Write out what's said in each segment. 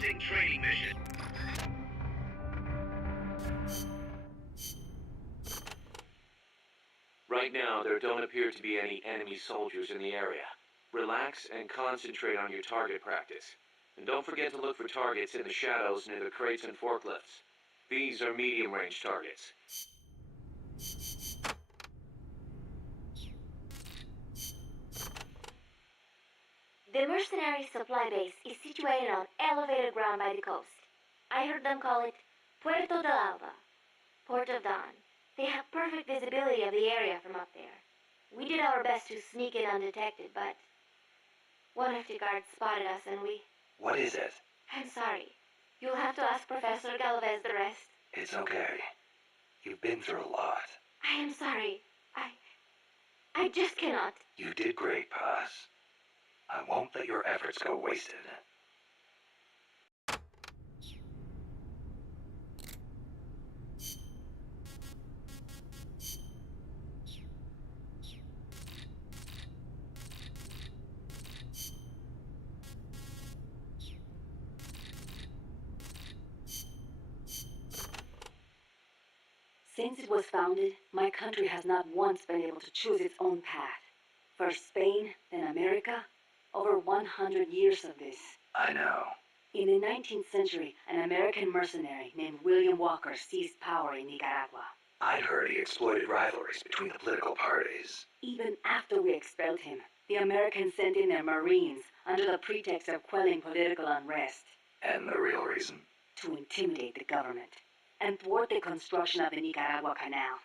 Commencing training mission. Right now, there don't appear to be any enemy soldiers in the area. Relax and concentrate on your target practice. And don't forget to look for targets in the shadows near the crates and forklifts. These are medium-range targets. The mercenary supply base is situated on elevated ground by the coast. I heard them call it Puerto del Alba, Port of Dawn. They have perfect visibility of the area from up there. We did our best to sneak in undetected, but one of the guards spotted us and we... What is it? I'm sorry. You'll have to ask Professor Galvez the rest. It's okay. You've been through a lot. I am sorry. I just cannot. You did great, Paz. I won't let your efforts go wasted. Since it was founded, my country has not once been able to choose its own path. First Spain, then America. Over 100 years of this. I know. In the 19th century, an American mercenary named William Walker seized power in Nicaragua. I'd heard he exploited rivalries between the political parties. Even after we expelled him, the Americans sent in their Marines under the pretext of quelling political unrest. And the real reason? To intimidate the government and thwart the construction of the Nicaragua Canal.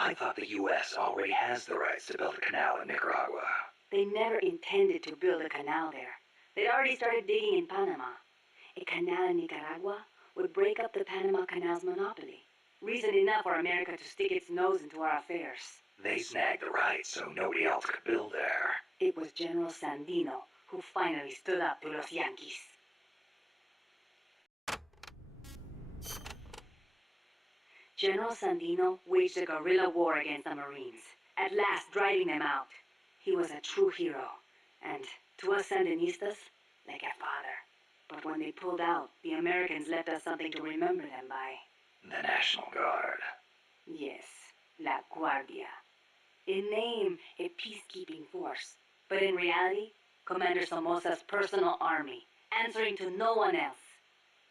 I thought the U.S. already has the rights to build a canal in Nicaragua. They never intended to build a canal there. They'd already started digging in Panama. A canal in Nicaragua would break up the Panama Canal's monopoly. Reason enough for America to stick its nose into our affairs. They snagged the rights so nobody else could build there. It was General Sandino who finally stood up to los Yankees. General Sandino waged a guerrilla war against the Marines, at last driving them out. He was a true hero, and to us Sandinistas, like a father. But when they pulled out, the Americans left us something to remember them by. The National Guard. Yes, La Guardia. In name, a peacekeeping force, but in reality, Commander Somoza's personal army, answering to no one else.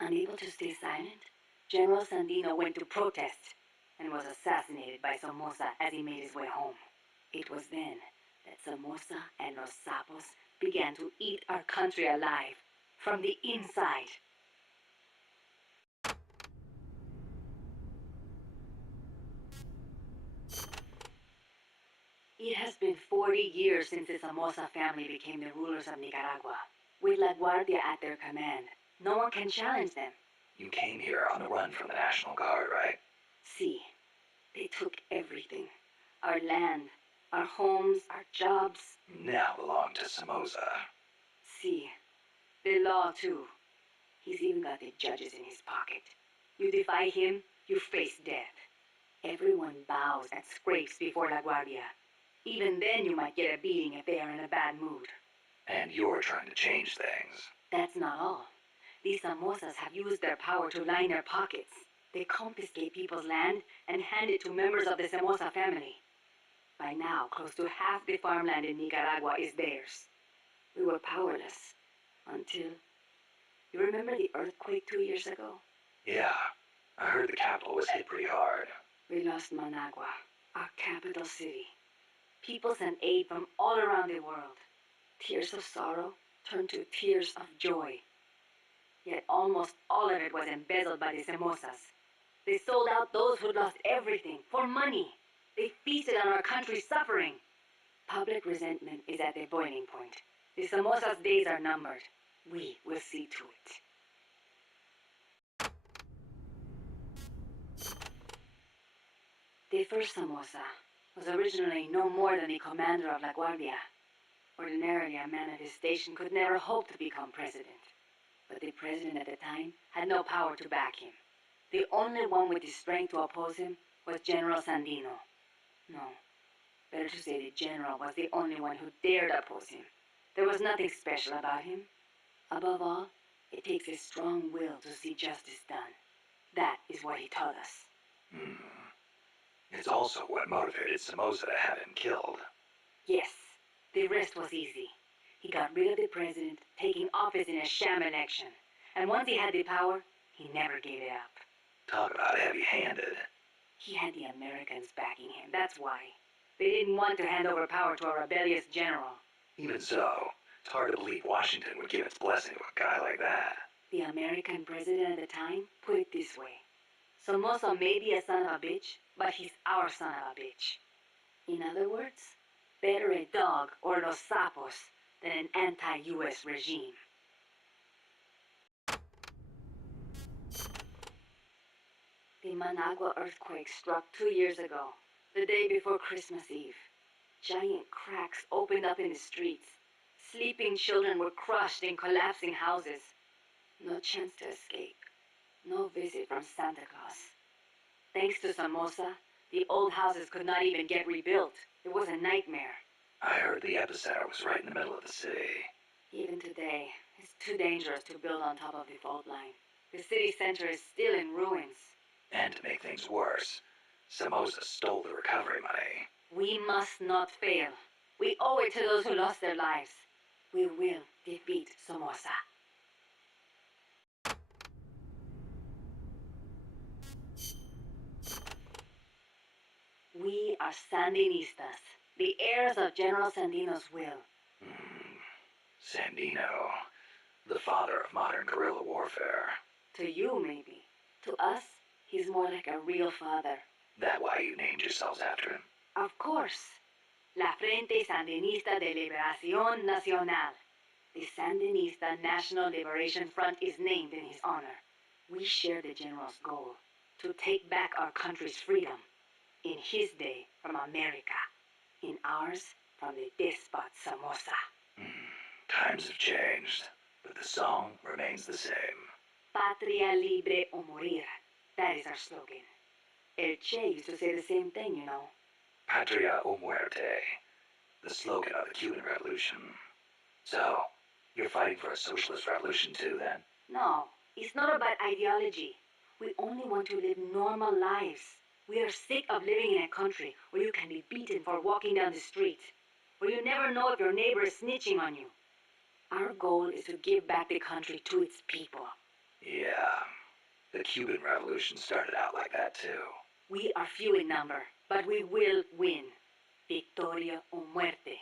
Unable to stay silent, General Sandino went to protest and was assassinated by Somoza as he made his way home. It was then that Somoza and Los Sapos began to eat our country alive from the inside. It has been 40 years since the Somoza family became the rulers of Nicaragua. With La Guardia at their command, no one can challenge them. You came here on the run from the National Guard, right? See, they took everything. Our land, our homes, our jobs. Now belong to Somoza. See, the law too. He's even got the judges in his pocket. You defy him, you face death. Everyone bows and scrapes before La Guardia. Even then you might get a beating if they are in a bad mood. And you're trying to change things. That's not all. These Somozas have used their power to line their pockets. They confiscate people's land and hand it to members of the Somoza family. By now, close to half the farmland in Nicaragua is theirs. We were powerless until... You remember the earthquake 2 years ago? Yeah, I heard the capital was hit pretty hard. We lost Managua, our capital city. People sent aid from all around the world. Tears of sorrow turned to tears of joy. Yet almost all of it was embezzled by the Somozas. They sold out those who'd lost everything for money. They feasted on our country's suffering. Public resentment is at their boiling point. The Somozas' days are numbered. We will see to it. The first Somoza was originally no more than the commander of La Guardia. Ordinarily, a man of his station could never hope to become president. But the president at the time had no power to back him. The only one with the strength to oppose him was General Sandino. No, Better to say the general was the only one who dared oppose him. There was nothing special about him. Above all, it takes a strong will to see justice done. That is what he taught us. It's also what motivated Somoza to have him killed. Yes, the rest was easy. He got rid of the president, taking office in a sham election. And once he had the power, he never gave it up. Talk about heavy-handed. He had the Americans backing him, that's why. They didn't want to hand over power to a rebellious general. Even so, it's hard to believe Washington would give its blessing to a guy like that. The American president at the time put it this way. Somoza may be a son of a bitch, but he's our son of a bitch. In other words, better a dog or los sapos than an anti-US regime. The Managua earthquake struck 2 years ago, the day before Christmas Eve. Giant cracks opened up in the streets. Sleeping children were crushed in collapsing houses. No chance to escape. No visit from Santa Claus. Thanks to Somoza, the old houses could not even get rebuilt. It was a nightmare. I heard the epicenter was right in the middle of the city. Even today, it's too dangerous to build on top of the fault line. The city center is still in ruins. And to make things worse, Somoza stole the recovery money. We must not fail. We owe it to those who lost their lives. We will defeat Somoza. We are Sandinistas, the heirs of General Sandino's will. Sandino, the father of modern guerrilla warfare. To you, maybe. To us, he's more like a real father. That why you named yourselves after him? Of course. La Frente Sandinista de Liberación Nacional. The Sandinista National Liberation Front is named in his honor. We share the general's goal, to take back our country's freedom. In his day, from America. In ours, from the despot Somoza. Times have changed, but the song remains the same. Patria libre o morir. That is our slogan. El Che used to say the same thing, you know. Patria o muerte, the slogan of the Cuban Revolution. So, you're fighting for a socialist revolution too, then? No, it's not about ideology. We only want to live normal lives. We are sick of living in a country where you can be beaten for walking down the street, where you never know if your neighbor is snitching on you. Our goal is to give back the country to its people. Yeah, the Cuban Revolution started out like that too. We are few in number, but we will win. Victoria o muerte.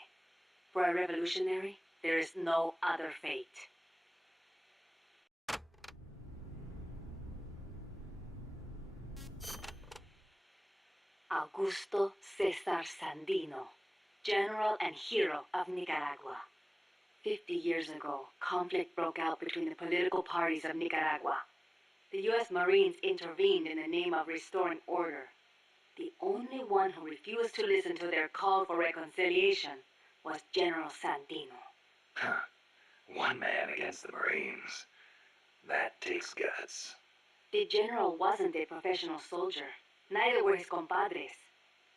For a revolutionary, there is no other fate. Augusto Cesar Sandino, general and hero of Nicaragua. 50 years ago, conflict broke out between the political parties of Nicaragua. The U.S. Marines intervened in the name of restoring order. The only one who refused to listen to their call for reconciliation was General Sandino. Huh. One man against the Marines. That takes guts. The general wasn't a professional soldier. Neither were his compadres.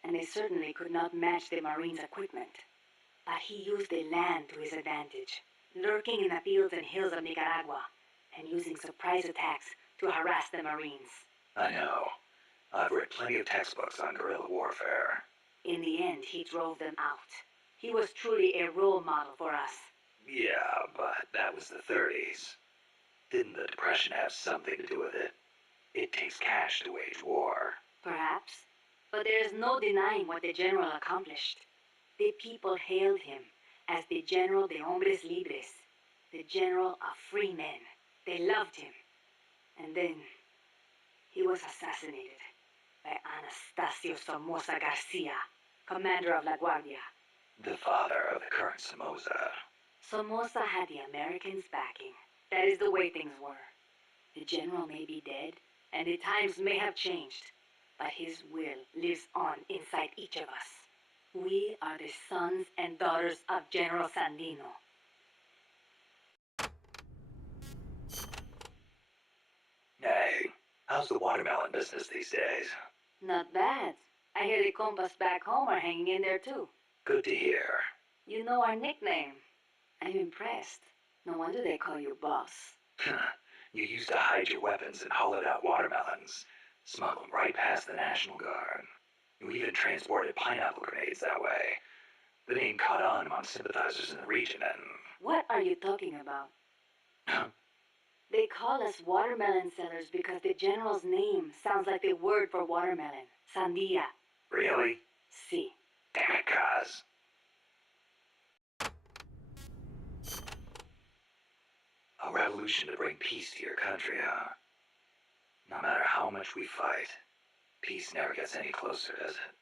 And they certainly could not match the Marines' equipment. But he used the land to his advantage, lurking in the fields and hills of Nicaragua, and using surprise attacks to harass the Marines. I know. I've read plenty of textbooks on guerrilla warfare. In the end, he drove them out. He was truly a role model for us. Yeah, but that was the 30s. Didn't the Depression have something to do with it? It takes cash to wage war. Perhaps. But there is no denying what the general accomplished. The people hailed him as the General de Hombres Libres, the general of free men. They loved him. And then he was assassinated by Anastasio Somoza Garcia, commander of La Guardia. The father of the current Somoza. Somoza had the Americans' backing. That is the way things were. The general may be dead, and the times may have changed, but his will lives on inside each of us. We are the sons and daughters of General Sandino. Hey, how's the watermelon business these days? Not bad. I hear the compas back home are hanging in there too. Good to hear. You know our nickname. I'm impressed. No wonder they call you boss. You used to hide your weapons in hollowed-out watermelons, smuggle them right past the National Guard. You even transported pineapple grenades that way. The name caught on among sympathizers in the region and... What are you talking about? They call us watermelon sellers because the general's name sounds like the word for watermelon. Sandia. Really? Si. Damn it, Kaz. A revolution to bring peace to your country, huh? No matter how much we fight, peace never gets any closer, does it?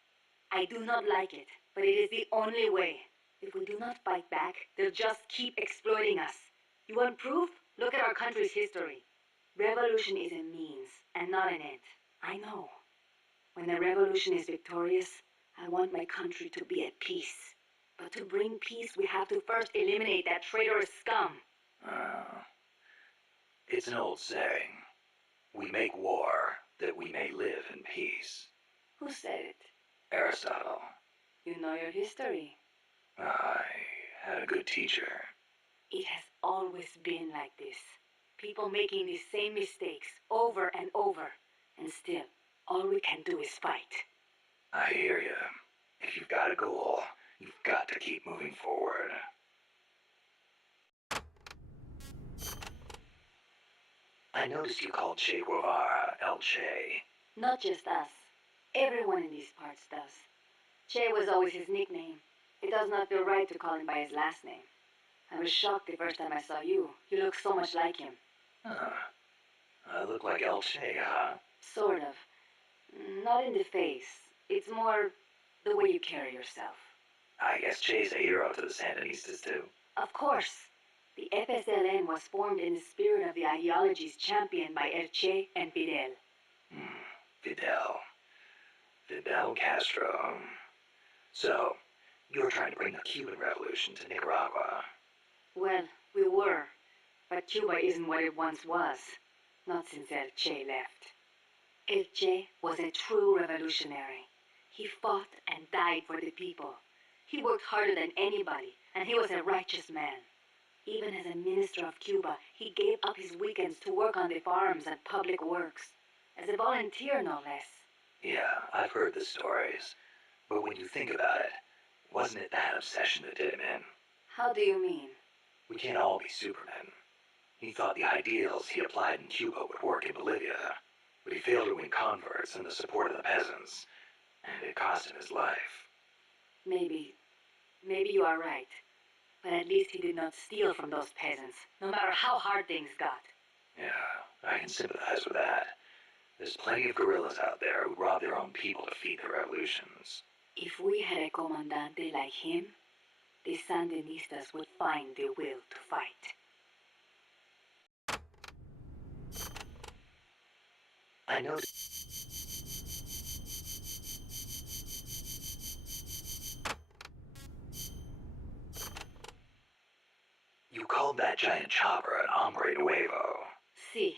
I do not like it, but it is the only way. If we do not fight back, they'll just keep exploiting us. You want proof? Look at our country's history. Revolution is a means and not an end. I know. When the revolution is victorious, I want my country to be at peace. But to bring peace, we have to first eliminate that traitorous scum. It's an old saying. We make war that we may live in peace. Who said it? Aristotle. You know your history. I had a good teacher. It has always been like this. People making the same mistakes over and over. And still, all we can do is fight. I hear you. If you've got a goal, you've got to keep moving forward. I noticed you called Che Guevara El Che. Not just us. Everyone in these parts does. Che was always his nickname. It does not feel right to call him by his last name. I was shocked the first time I saw you. You look so much like him. Huh. I look like El Che, huh? Sort of. Not in the face. It's more the way you carry yourself. I guess Che's a hero to the Sandinistas, too. Of course. The FSLN was formed in the spirit of the ideologies championed by El Che and Fidel. Fidel Castro. So, you're trying to bring the Cuban Revolution to Nicaragua. Well, we were. But Cuba isn't what it once was. Not since El Che left. El Che was a true revolutionary. He fought and died for the people. He worked harder than anybody, and he was a righteous man. Even as a minister of Cuba, he gave up his weekends to work on the farms and public works. As a volunteer, no less. Yeah, I've heard the stories. But when you think about it, wasn't it that obsession that did him in? How do you mean? We can't all be supermen. He thought the ideals he applied in Cuba would work in Bolivia, but he failed to win converts and the support of the peasants, and it cost him his life. Maybe you are right. But at least he did not steal from those peasants, no matter how hard things got. Yeah, I can sympathize with that. There's plenty of guerrillas out there who rob their own people to feed their revolutions. If we had a comandante like him, the Sandinistas would find the will to fight. I know. You called that giant chopper an hombre nuevo. Si.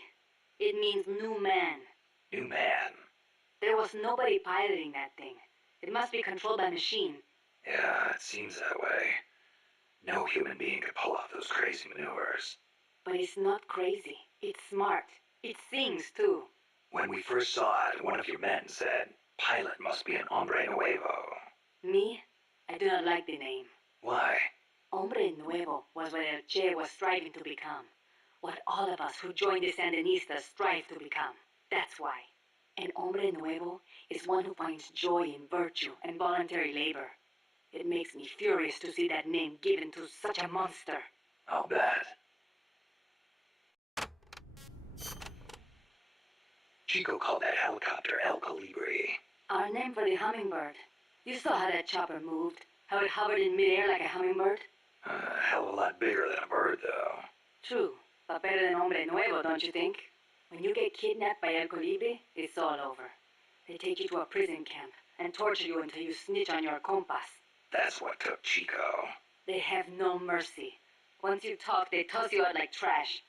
It means new man. New man. There was nobody piloting that thing. It must be controlled by machine. Yeah, it seems that way. No human being could pull off those crazy maneuvers. But it's not crazy. It's smart. It sings, too. When we first saw it, one of your men said, pilot must be an hombre nuevo. Me? I do not like the name. Why? Hombre nuevo was what El Che was striving to become. What all of us who joined the Sandinistas strive to become. That's why. An hombre nuevo is one who finds joy in virtue and voluntary labor. It makes me furious to see that name given to such a monster. I'll bet. Chico called that helicopter El Colibri. Our name for the hummingbird. You saw how that chopper moved, how it hovered in midair like a hummingbird? A hell of a lot bigger than a bird, though. True, but better than hombre nuevo, don't you think? When you get kidnapped by El Colibri, it's all over. They take you to a prison camp and torture you until you snitch on your compas. That's what took Chico. They have no mercy. Once you talk, they toss you out like trash.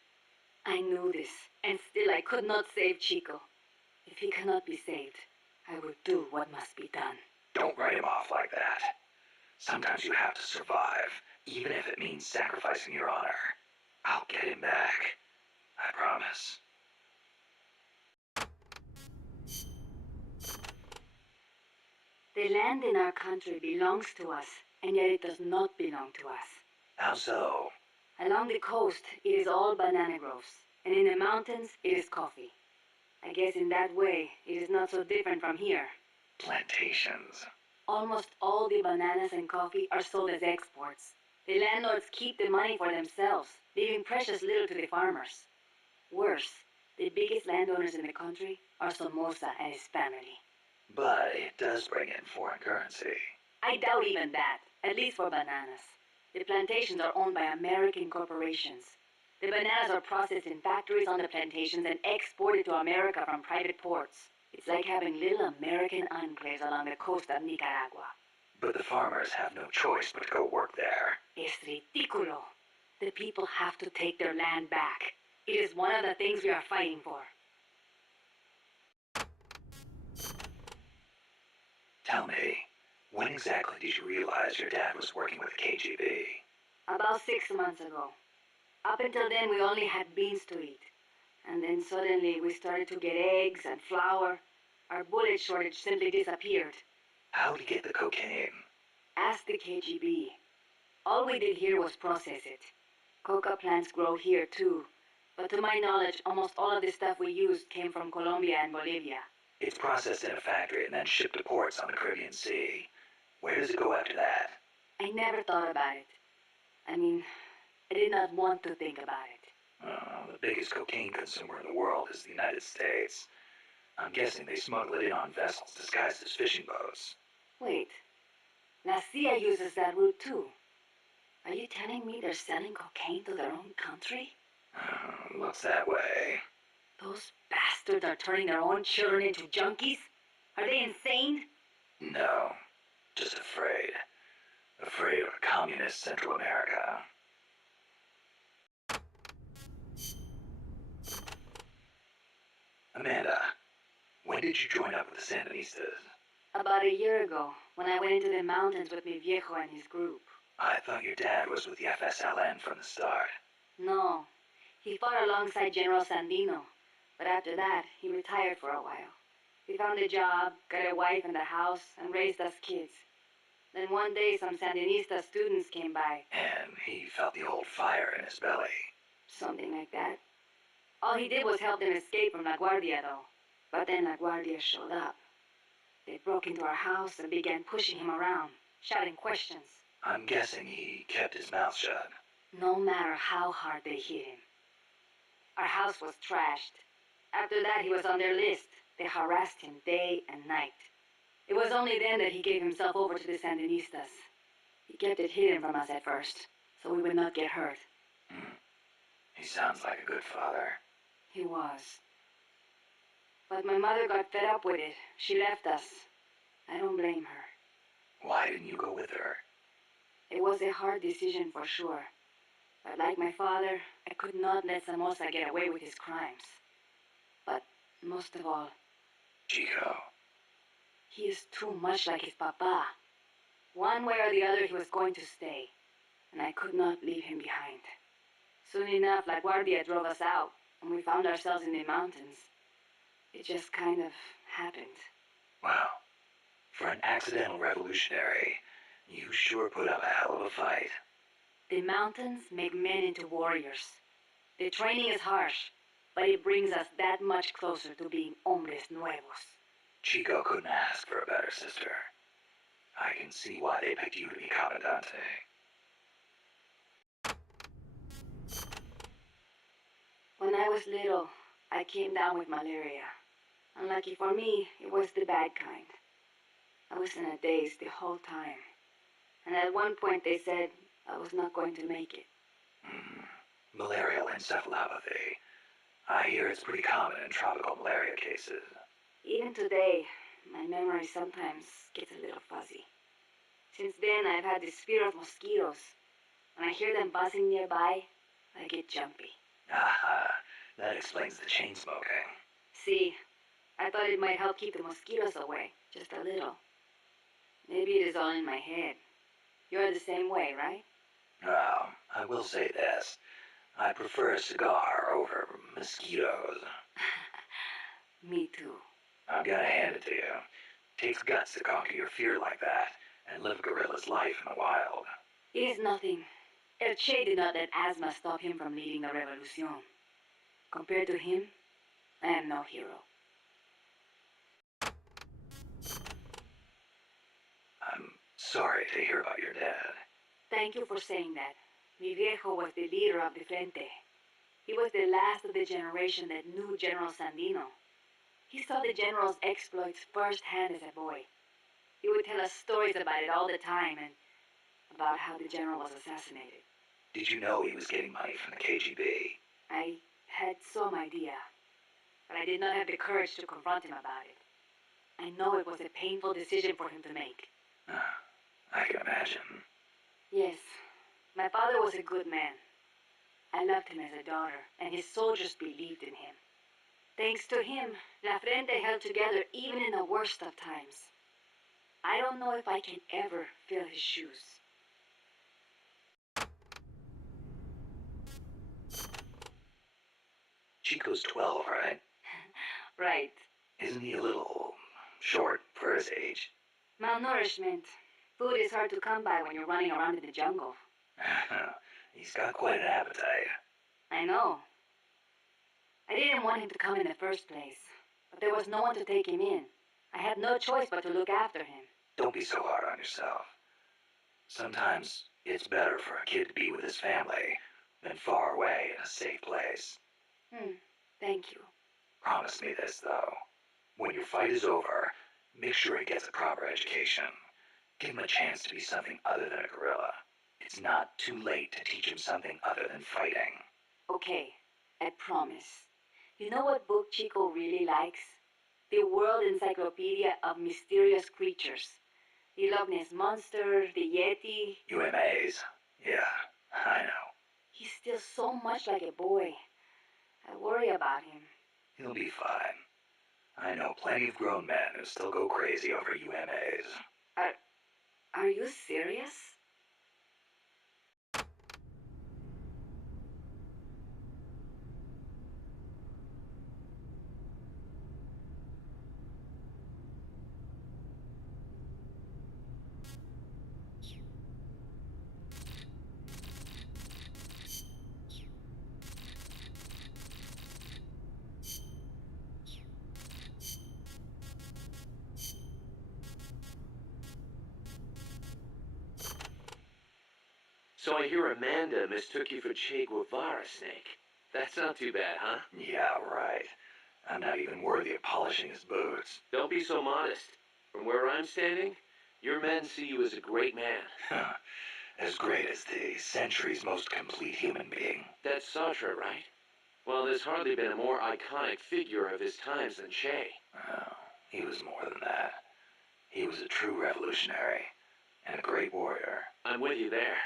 I knew this, and still I could not save Chico. If he cannot be saved, I would do what must be done. Don't write him off like that. Sometimes you have to survive, even if it means sacrificing your honor. I'll get him back. I promise. The land in our country belongs to us, and yet it does not belong to us. How so? Along the coast, it is all banana groves, and in the mountains, it is coffee. I guess in that way, it is not so different from here. Plantations. Almost all the bananas and coffee are sold as exports. The landlords keep the money for themselves, leaving precious little to the farmers. Worse, the biggest landowners in the country are Somoza and his family. But it does bring in foreign currency. I doubt even that, at least for bananas. The plantations are owned by American corporations. The bananas are processed in factories on the plantations and exported to America from private ports. It's like having little American enclaves along the coast of Nicaragua. But the farmers have no choice but to go work there. Es ridículo. The people have to take their land back. It is one of the things we are fighting for. Tell me, when exactly did you realize your dad was working with the KGB? About 6 months ago. Up until then, we only had beans to eat. And then suddenly, we started to get eggs and flour. Our bullet shortage simply disappeared. How'd he get the cocaine? Ask the KGB. All we did here was process it. Coca plants grow here too. But to my knowledge, almost all of the stuff we used came from Colombia and Bolivia. It's processed in a factory and then shipped to ports on the Caribbean Sea. Where does it go after that? I never thought about it. I mean, I did not want to think about it. The biggest cocaine consumer in the world is the United States. I'm guessing they smuggle it in on vessels disguised as fishing boats. Wait. La CIA uses that route too. Are you telling me they're selling cocaine to their own country? Looks that way. Those bastards are turning their own children into junkies? Are they insane? No, just afraid. Afraid of a communist Central America. Amanda, when did you join up with the Sandinistas? About a year ago, when I went into the mountains with mi viejo and his group. I thought your dad was with the FSLN from the start. No, he fought alongside General Sandino, but after that, he retired for a while. He found a job, got a wife and a house, and raised us kids. Then one day, some Sandinista students came by. And he felt the old fire in his belly. Something like that. All he did was help them escape from La Guardia, though. But then La Guardia showed up. They broke into our house and began pushing him around, shouting questions. I'm guessing he kept his mouth shut. No matter how hard they hit him. Our house was trashed. After that, he was on their list. They harassed him day and night. It was only then that he gave himself over to the Sandinistas. He kept it hidden from us at first, so we would not get hurt. He sounds like a good father. He was. But my mother got fed up with it. She left us. I don't blame her. Why didn't you go with her? It was a hard decision for sure. But like my father, I could not let Somoza get away with his crimes. But most of all, Chico. he is too much like his papa. One way or the other, he was going to stay, and I could not leave him behind. Soon enough, La Guardia drove us out, and we found ourselves in the mountains. It just kind of happened. Wow. For an accidental revolutionary, you sure put up a hell of a fight. The mountains make men into warriors. The training is harsh, but it brings us that much closer to being hombres nuevos. Chico couldn't ask for a better sister. I can see why they picked you to be Commandante. When I was little, I came down with malaria. Unlucky for me, it was the bad kind. I was in a daze the whole time. And at one point they said I was not going to make it. Malarial encephalopathy. I hear it's pretty common in tropical malaria cases. Even today, my memory sometimes gets a little fuzzy. Since then, I've had this fear of mosquitoes. When I hear them buzzing nearby, I get jumpy. Aha, that explains the chain smoking. See, I thought it might help keep the mosquitoes away, just a little. Maybe it is all in my head. You're the same way, right? Well, I will say this. I prefer a cigar over mosquitoes. Me too. I'm gonna hand it to you. Takes guts to conquer your fear like that and live a gorilla's life in the wild. It is nothing. El Che did not let asthma stop him from leading the revolution. Compared to him, I am no hero. I'm sorry to hear about your dad. Thank you for saying that. Mi viejo was the leader of the Frente. He was the last of the generation that knew General Sandino. He saw the general's exploits firsthand as a boy. He would tell us stories about it all the time and about how the general was assassinated. Did you know he was getting money from the KGB? I had some idea, but I did not have the courage to confront him about it. I know it was a painful decision for him to make. I can imagine. Yes, my father was a good man. I loved him as a daughter, and his soldiers believed in him. Thanks to him, La Frente held together even in the worst of times. I don't know if I can ever fill his shoes. Chico's 12, right? Right. Isn't he a little short for his age? Malnourishment. Food is hard to come by when you're running around in the jungle. He's got quite an appetite. I know. I didn't want him to come in the first place, but there was no one to take him in. I had no choice but to look after him. Don't be so hard on yourself. Sometimes it's better for a kid to be with his family than far away in a safe place. Thank you. Promise me this, though. When your fight is over, make sure he gets a proper education. Give him a chance to be something other than a gorilla. It's not too late to teach him something other than fighting. Okay, I promise. You know what book Chico really likes? The World Encyclopedia of Mysterious Creatures. The Loch Ness Monster, the Yeti. UMAs. Yeah, I know. He's still so much like a boy. I worry about him. He'll be fine. I know plenty of grown men who still go crazy over UMAs. Are you serious? So I hear Amanda mistook you for Che Guevara, Snake. That's not too bad, huh? Yeah, right. I'm not even worthy of polishing his boots. Don't be so modest. From where I'm standing, your men see you as a great man. As great as the century's most complete human being. That's Sartre, right? Well, there's hardly been a more iconic figure of his times than Che. Oh, he was more than that. He was a true revolutionary and a great warrior. I'm with you there.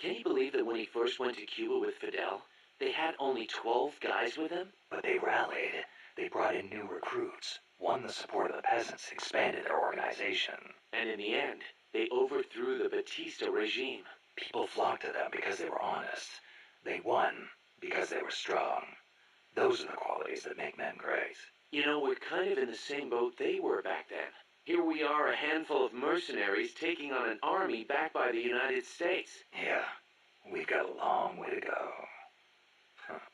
Can you believe that when he first went to Cuba with Fidel, they had only 12 guys with him? But they rallied. They brought in new recruits, won the support of the peasants, expanded their organization. And in the end, they overthrew the Batista regime. People flocked to them because they were honest. They won because they were strong. Those are the qualities that make men great. You know, we're kind of in the same boat they were back then. Here we are, a handful of mercenaries taking on an army backed by the United States. Yeah, we've got a long way to go.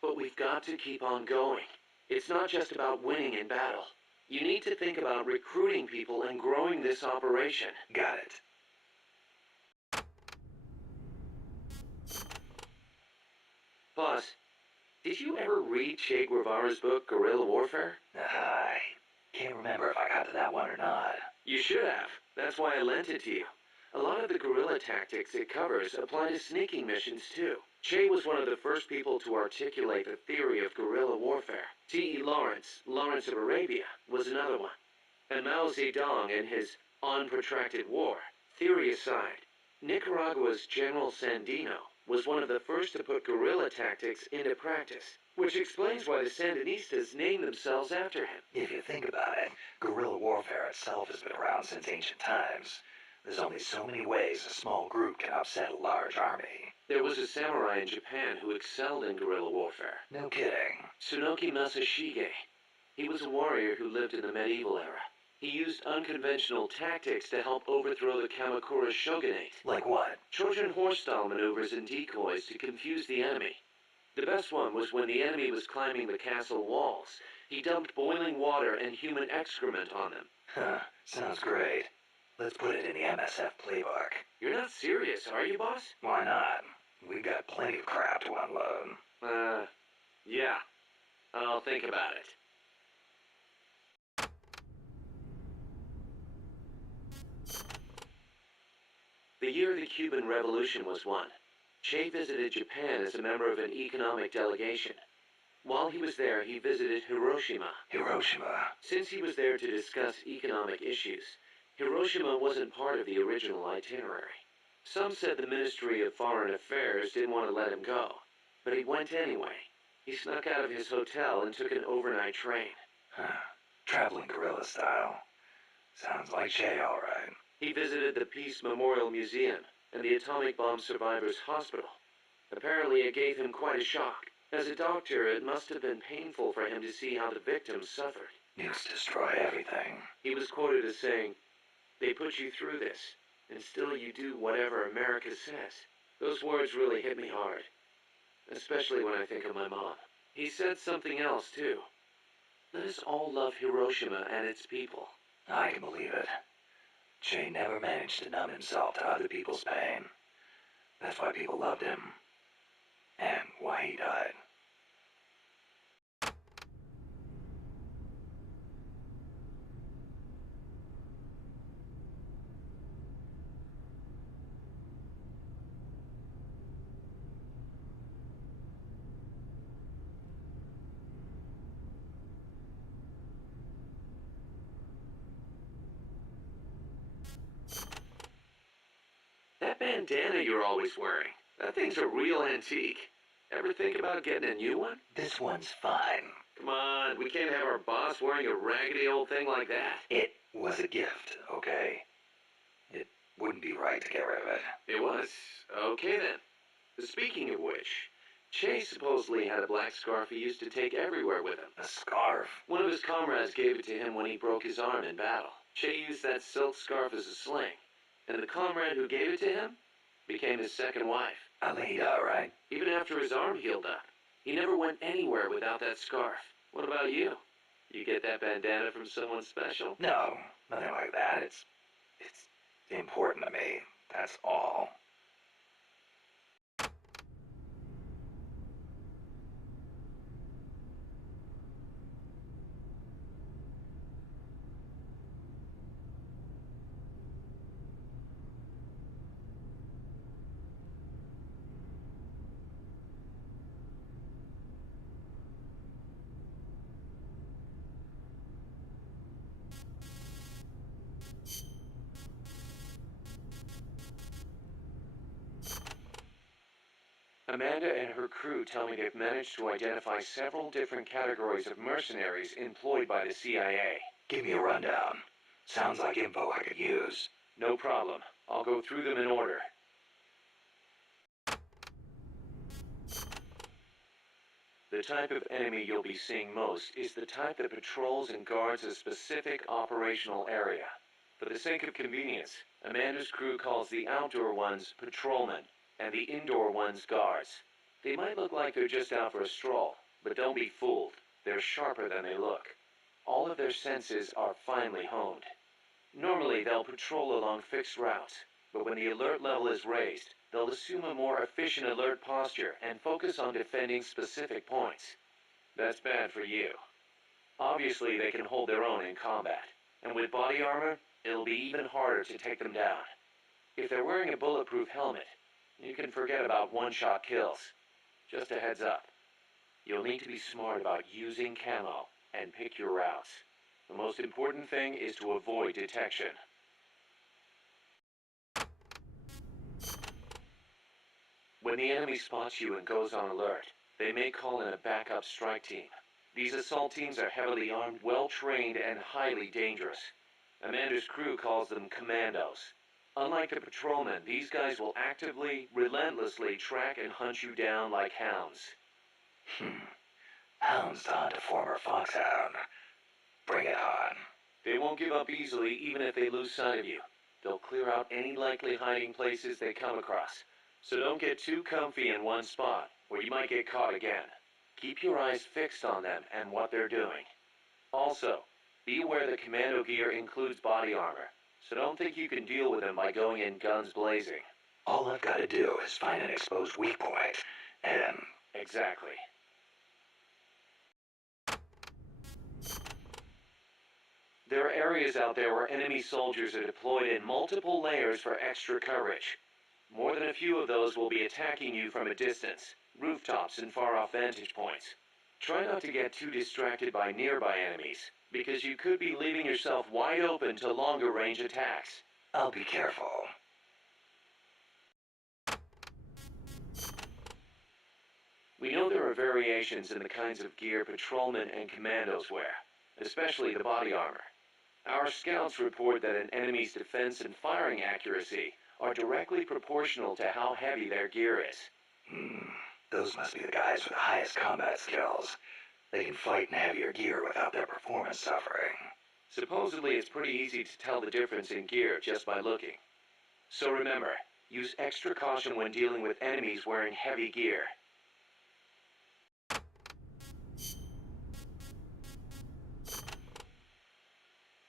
But we've got to keep on going. It's not just about winning in battle. You need to think about recruiting people and growing this operation. Got it. Boss, did you ever read Che Guevara's book, Guerrilla Warfare? I can't remember if I got to that one or not. You should have. That's why I lent it to you. A lot of the guerrilla tactics it covers apply to sneaking missions, too. Che was one of the first people to articulate the theory of guerrilla warfare. T.E. Lawrence of Arabia, was another one. And Mao Zedong and his On Protracted War. Theory aside, Nicaragua's General Sandino was one of the first to put guerrilla tactics into practice, which explains why the Sandinistas named themselves after him. If you think about it, guerrilla warfare itself has been around since ancient times. There's only so many ways a small group can upset a large army. There was a samurai in Japan who excelled in guerrilla warfare. No kidding. Tsunoki Masashige. He was a warrior who lived in the medieval era. He used unconventional tactics to help overthrow the Kamakura shogunate. Like what? Trojan horse-style maneuvers and decoys to confuse the enemy. The best one was when the enemy was climbing the castle walls. He dumped boiling water and human excrement on them. Huh, sounds great. Let's put it in the MSF playbook. You're not serious, are you, boss? Why not? We've got plenty of crap to unload. Yeah. I'll think about it. The year the Cuban Revolution was won, Che visited Japan as a member of an economic delegation. While he was there, he visited Hiroshima. Hiroshima. Since he was there to discuss economic issues, Hiroshima wasn't part of the original itinerary. Some said the Ministry of Foreign Affairs didn't want to let him go, but he went anyway. He snuck out of his hotel and took an overnight train. Huh. Traveling guerrilla style. Sounds like Che, all right. He visited the Peace Memorial Museum and the Atomic Bomb Survivors Hospital. Apparently it gave him quite a shock. As a doctor, it must have been painful for him to see how the victims suffered. Nukes destroy everything. He was quoted as saying, "They put you through this, and still you do whatever America says." Those words really hit me hard, especially when I think of my mom. He said something else, too. Let us all love Hiroshima and its people. I can believe it. Che never managed to numb himself to other people's pain. That's why people loved him. And why he died. That bandana you're always wearing, that thing's a real antique. Ever think about getting a new one? This one's fine. Come on, we can't have our boss wearing a raggedy old thing like that. It was a gift, okay? It wouldn't be right to get rid of it. It was. Okay then. Speaking of which, Che supposedly had a black scarf he used to take everywhere with him. A scarf? One of his comrades gave it to him when he broke his arm in battle. Che used that silk scarf as a sling, and the comrade who gave it to him became his second wife. Alida, right? Even after his arm healed up, he never went anywhere without that scarf. What about you? You get that bandana from someone special? No, nothing like that. It's important to me. That's all. Amanda and her crew tell me they've managed to identify several different categories of mercenaries employed by the CIA. Give me a rundown. Sounds like info I could use. No problem. I'll go through them in order. The type of enemy you'll be seeing most is the type that patrols and guards a specific operational area. For the sake of convenience, Amanda's crew calls the outdoor ones patrolmen, and the indoor ones guards. They might look like they're just out for a stroll, but don't be fooled. They're sharper than they look. All of their senses are finely honed. Normally, they'll patrol along fixed routes, but when the alert level is raised, they'll assume a more efficient alert posture and focus on defending specific points. That's bad for you. Obviously, they can hold their own in combat, and with body armor, it'll be even harder to take them down. If they're wearing a bulletproof helmet, you can forget about one-shot kills. Just a heads up. You'll need to be smart about using camo and pick your routes. The most important thing is to avoid detection. When When the enemy spots you and goes on alert, they may call in a backup strike team. These assault teams are heavily armed, well-trained, and highly dangerous. Amanda's crew calls them commandos. Unlike the patrolmen, these guys will actively, relentlessly track and hunt you down like hounds. Hounds to hunt a former foxhound. Bring it on. They won't give up easily even if they lose sight of you. They'll clear out any likely hiding places they come across. So don't get too comfy in one spot, or you might get caught again. Keep your eyes fixed on them and what they're doing. Also, be aware that commando gear includes body armor, so don't think you can deal with them by going in guns blazing. All I've got to do is find an exposed weak point, and... Exactly. There are areas out there where enemy soldiers are deployed in multiple layers for extra coverage. More than a few of those will be attacking you from a distance, rooftops and far-off vantage points. Try not to get too distracted by nearby enemies, because you could be leaving yourself wide open to longer-range attacks. I'll be careful. We know there are variations in the kinds of gear patrolmen and commandos wear, especially the body armor. Our scouts report that an enemy's defense and firing accuracy are directly proportional to how heavy their gear is. Those must be the guys with the highest combat skills. They can fight in heavier gear without their performance suffering. Supposedly, it's pretty easy to tell the difference in gear just by looking. So remember, use extra caution when dealing with enemies wearing heavy gear.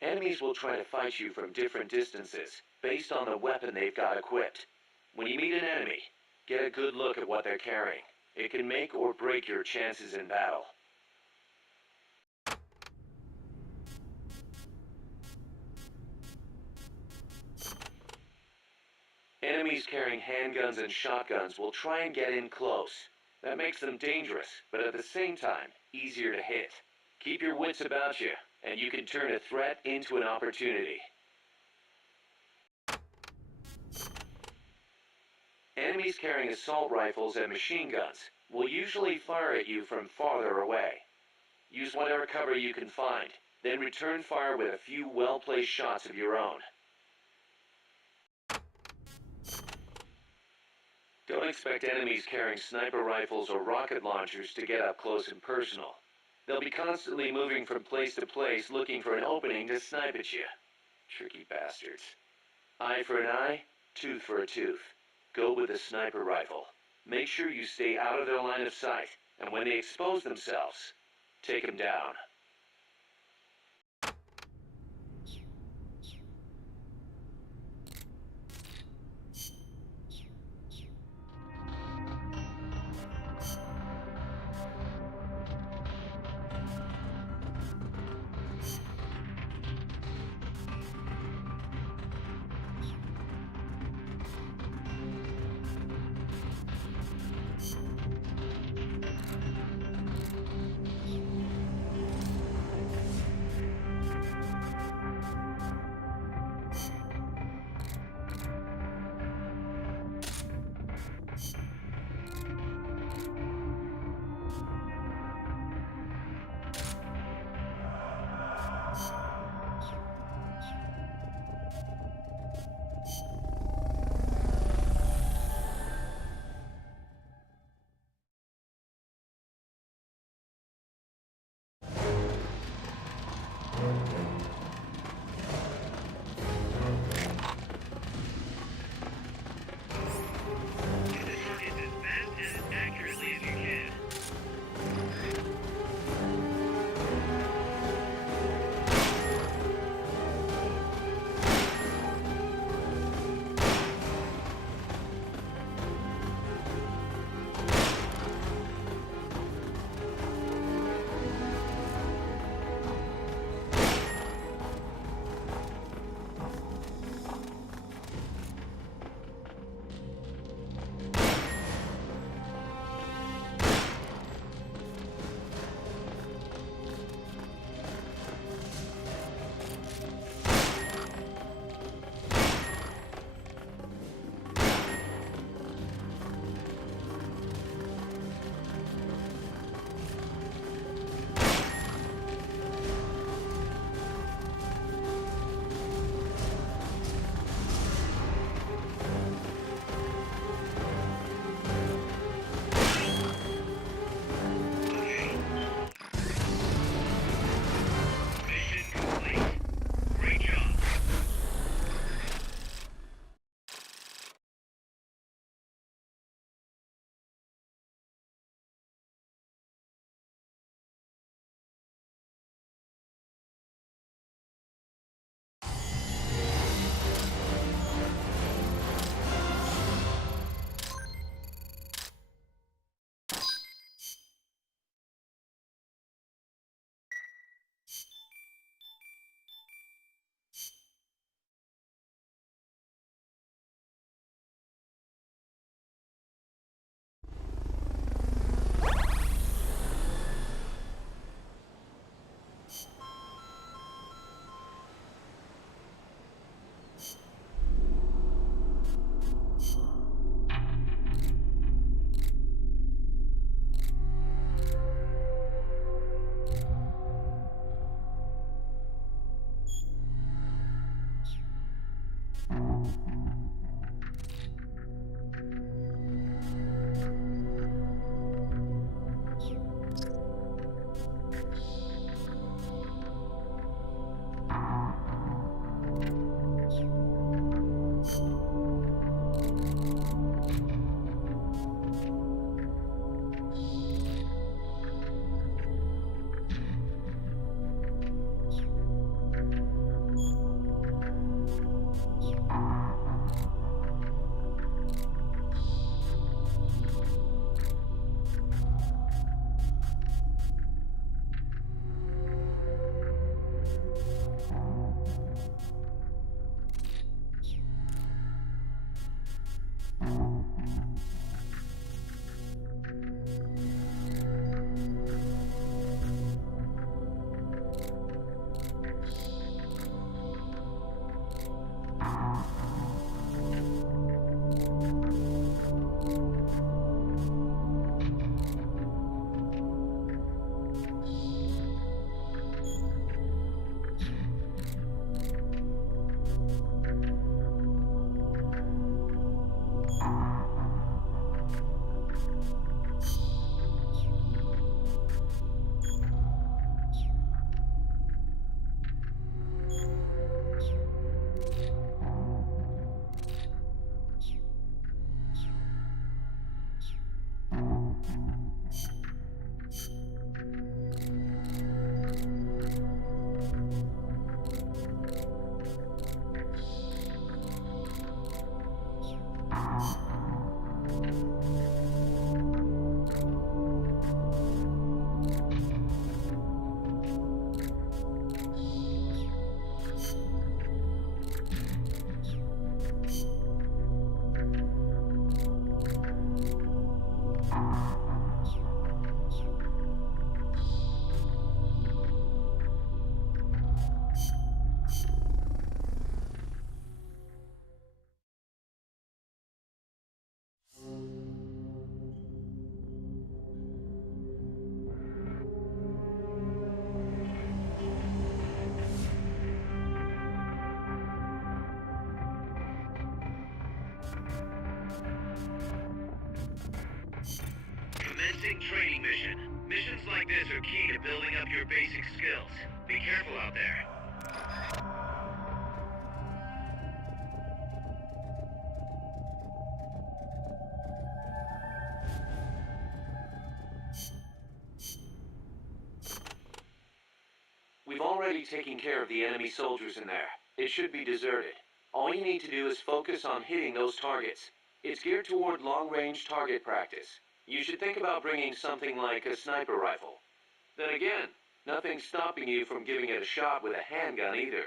Enemies will try to fight you from different distances, based on the weapon they've got equipped. When you meet an enemy, get a good look at what they're carrying. It can make or break your chances in battle. Enemies carrying handguns and shotguns will try and get in close. That makes them dangerous, but at the same time, easier to hit. Keep your wits about you, and you can turn a threat into an opportunity. Enemies carrying assault rifles and machine guns will usually fire at you from farther away. Use whatever cover you can find, then return fire with a few well-placed shots of your own. Don't expect enemies carrying sniper rifles or rocket launchers to get up close and personal. They'll be constantly moving from place to place looking for an opening to snipe at you. Tricky bastards. Eye for an eye, tooth for a tooth. Go with a sniper rifle. Make sure you stay out of their line of sight, and when they expose themselves, take them down. Requesting training mission. Missions like this are key to building up your basic skills. Be careful out there. We've already taken care of the enemy soldiers in there. It should be deserted. All you need to do is focus on hitting those targets. It's geared toward long-range target practice. You should think about bringing something like a sniper rifle. Then again, nothing's stopping you from giving it a shot with a handgun either.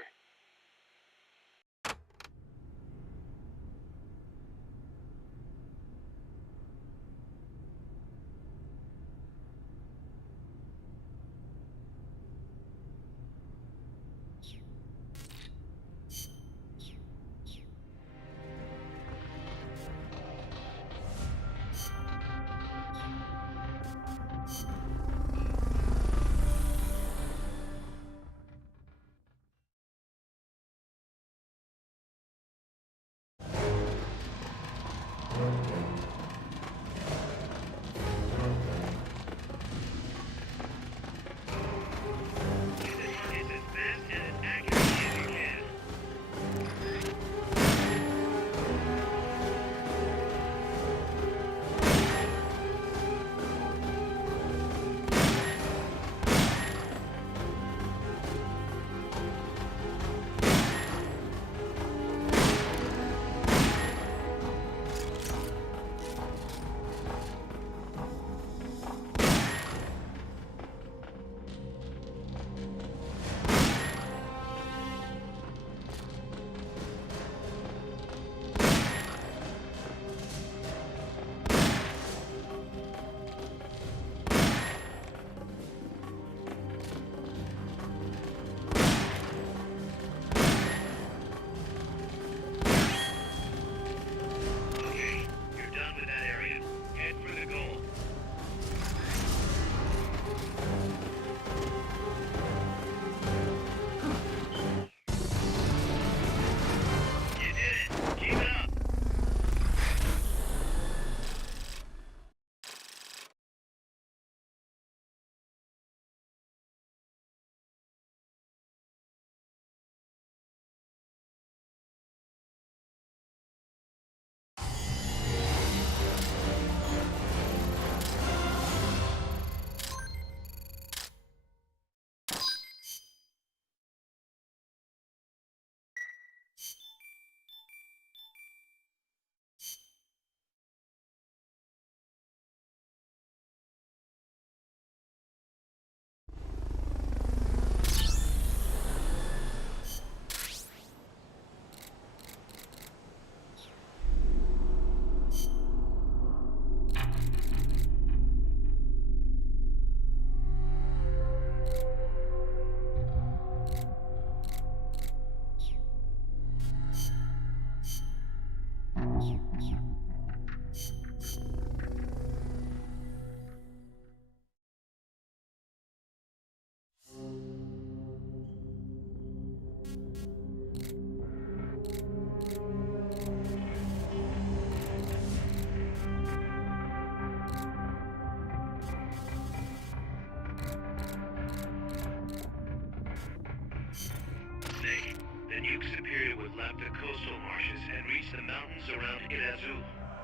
Around Irazu.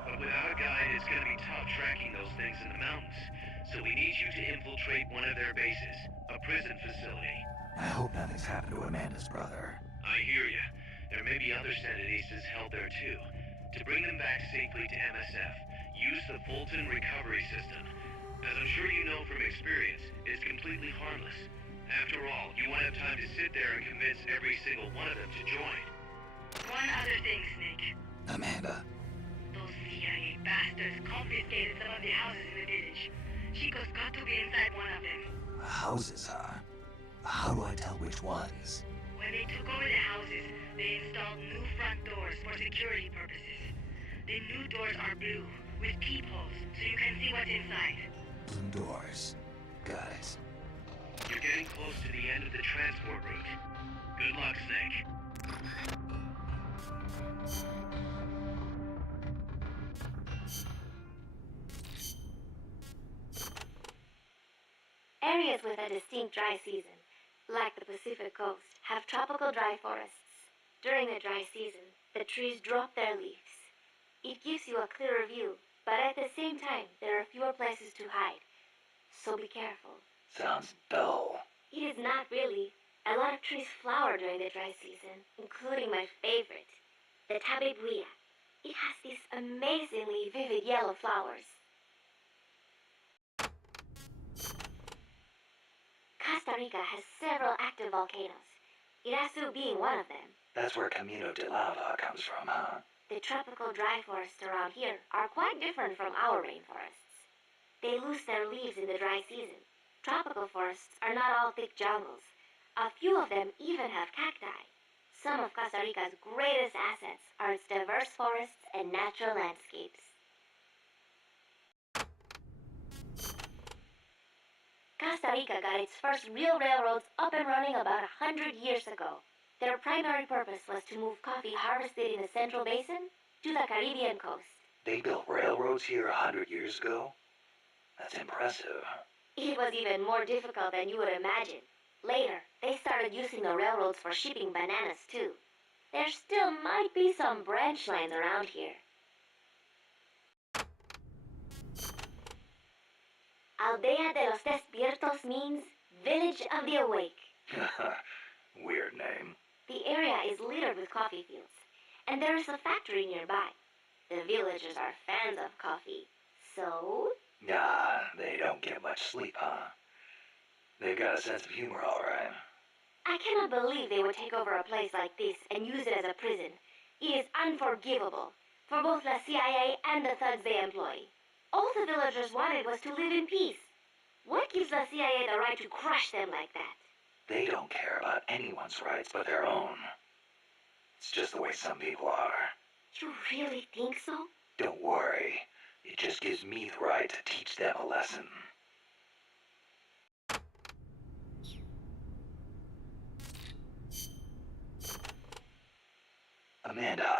But without a guide, it's gonna be tough tracking those things in the mountains. So we need you to infiltrate one of their bases, a prison facility. I hope nothing's happened to Amanda's brother. I hear ya. There may be other Sandinistas held there too. To bring them back safely to MSF, use the Fulton recovery system. As I'm sure you know from experience, it's completely harmless. After all, you won't have time to sit there and convince every single one of them to join. One other thing, Snake. Amanda. Those CIA bastards confiscated some of the houses in the village. Chico's got to be inside one of them. Houses, huh? How do I tell which ones? When they took over the houses, they installed new front doors for security purposes. The new doors are blue, with peepholes, so you can see what's inside. Blue doors. Got it. You're getting close to the end of the transport route. Good luck, Snake. areas with a distinct dry season, like the Pacific coast, have tropical dry forests. During the dry season, the trees drop their leaves. It gives you a clearer view, but at the same time, there are fewer places to hide. So be careful. Sounds dull. It is not really. A lot of trees flower during the dry season, including my favorite, the tabebuia. It has these amazingly vivid yellow flowers. Costa Rica has several active volcanoes, Irasu being one of them. That's where Camino de Lava comes from, huh? The tropical dry forests around here are quite different from our rainforests. They lose their leaves in the dry season. Tropical forests are not all thick jungles. A few of them even have cacti. Some of Costa Rica's greatest assets are its diverse forests and natural landscapes. Costa Rica got its first real railroads up and running about 100 years ago. Their primary purpose was to move coffee harvested in the Central Basin to the Caribbean coast. They built railroads here 100 years ago? That's impressive. It was even more difficult than you would imagine. Later, they started using the railroads for shipping bananas too. There still might be some branch lines around here. Aldea de los Despiertos means Village of the Awake. Weird name. The area is littered with coffee fields, and there is a factory nearby. The villagers are fans of coffee, so... Nah, they don't get much sleep, huh? They've got a sense of humor, all right. I cannot believe they would take over a place like this and use it as a prison. It is unforgivable for both the CIA and the thugs they employ. All the villagers wanted was to live in peace. What gives the CIA the right to crush them like that? They don't care about anyone's rights but their own. It's just the way some people are. You really think so? Don't worry. It just gives me the right to teach them a lesson. Amanda,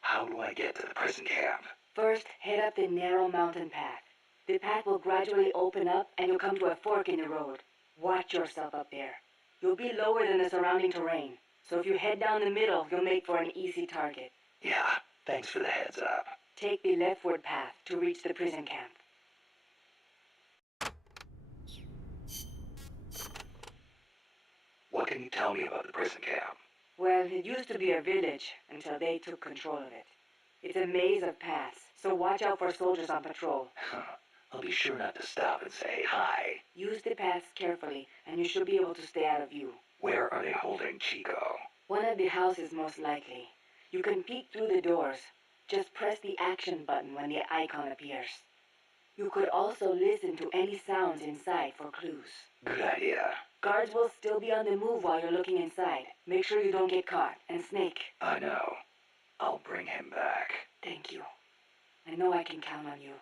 how do I get to the prison camp? First, head up the narrow mountain path. The path will gradually open up and you'll come to a fork in the road. Watch yourself up there. You'll be lower than the surrounding terrain, so if you head down the middle, you'll make for an easy target. Yeah, thanks for the heads up. Take the leftward path to reach the prison camp. What can you tell me about the prison camp? Well, it used to be a village until they took control of it. It's a maze of paths, so watch out for soldiers on patrol. I'll be sure not to stop and say hi. Use the paths carefully, and you should be able to stay out of view. Where are they holding Chico? One of the houses most likely. You can peek through the doors. Just press the action button when the icon appears. You could also listen to any sounds inside for clues. Good idea. Guards will still be on the move while you're looking inside. Make sure you don't get caught. And Snake. I know. I'll bring him back. Thank you. I know I can count on you.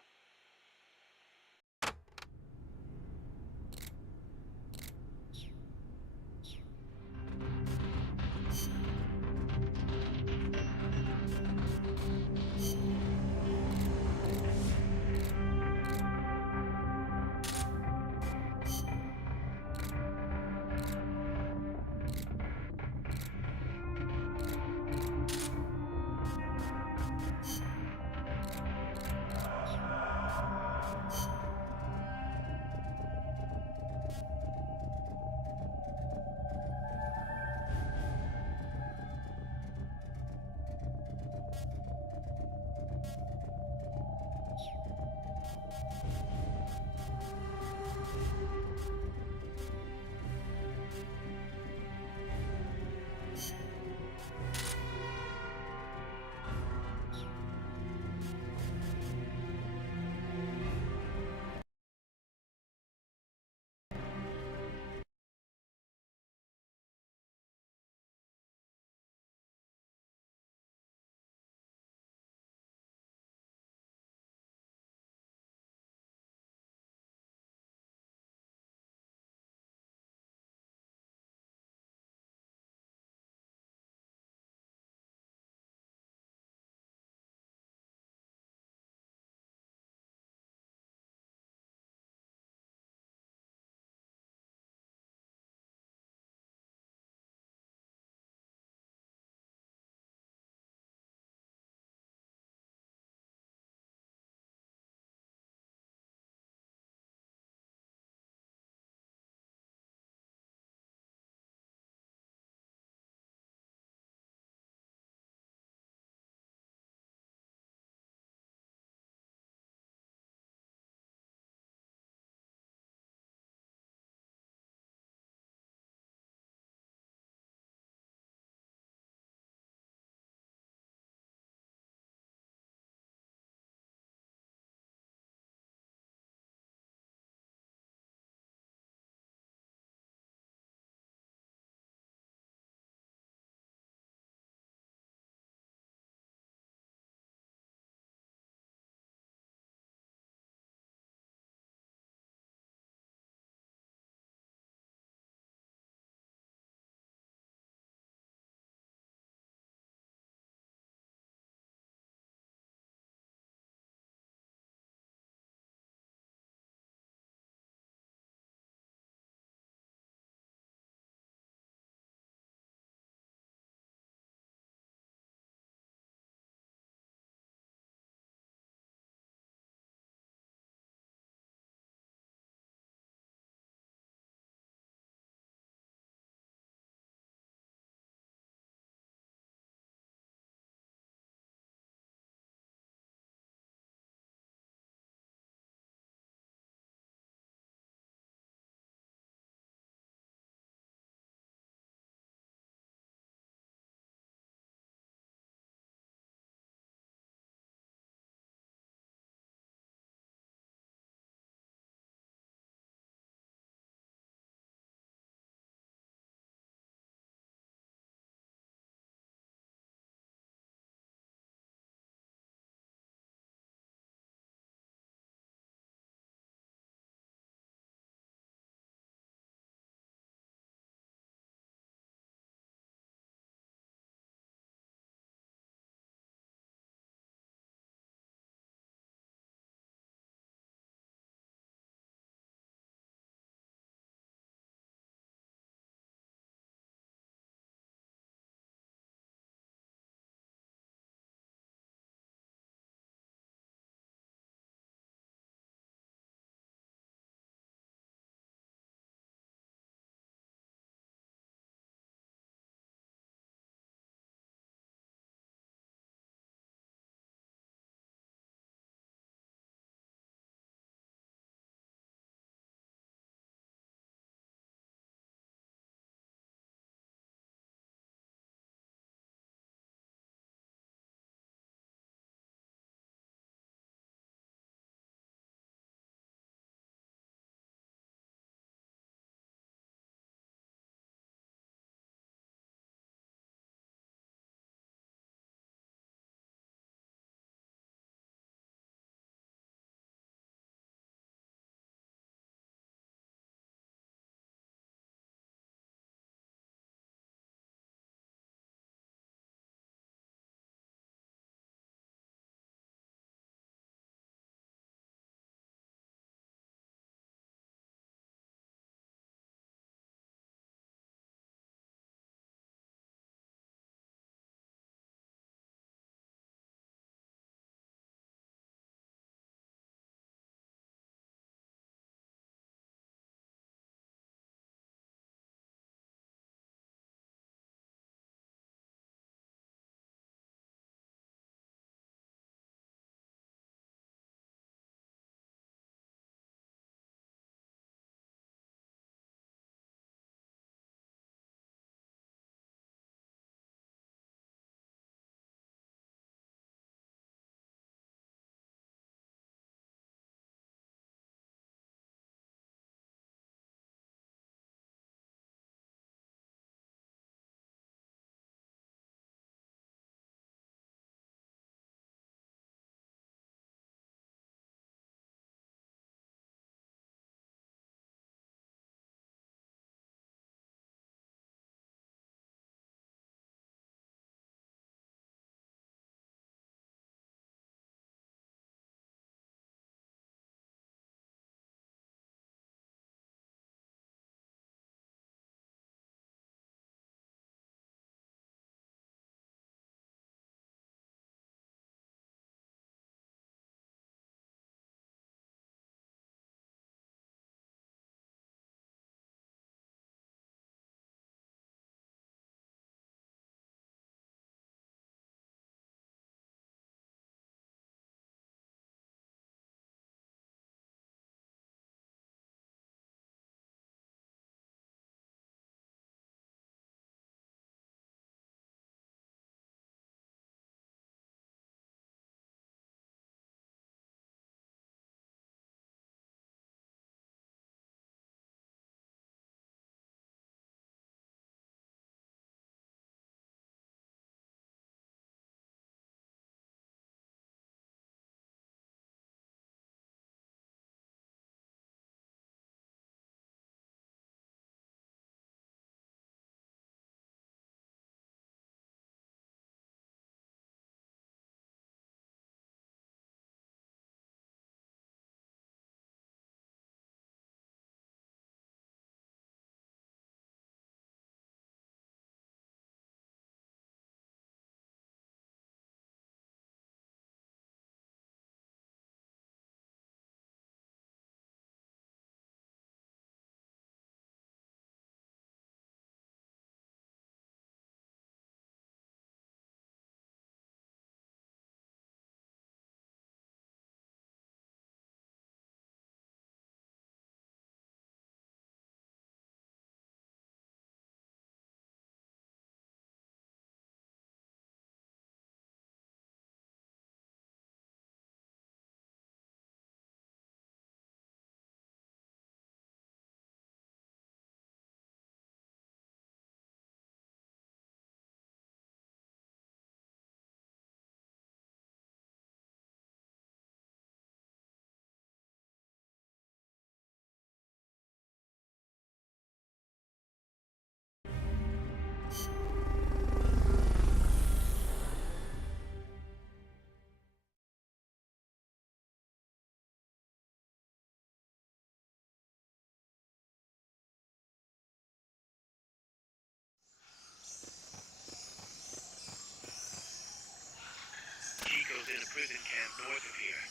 camp north of here.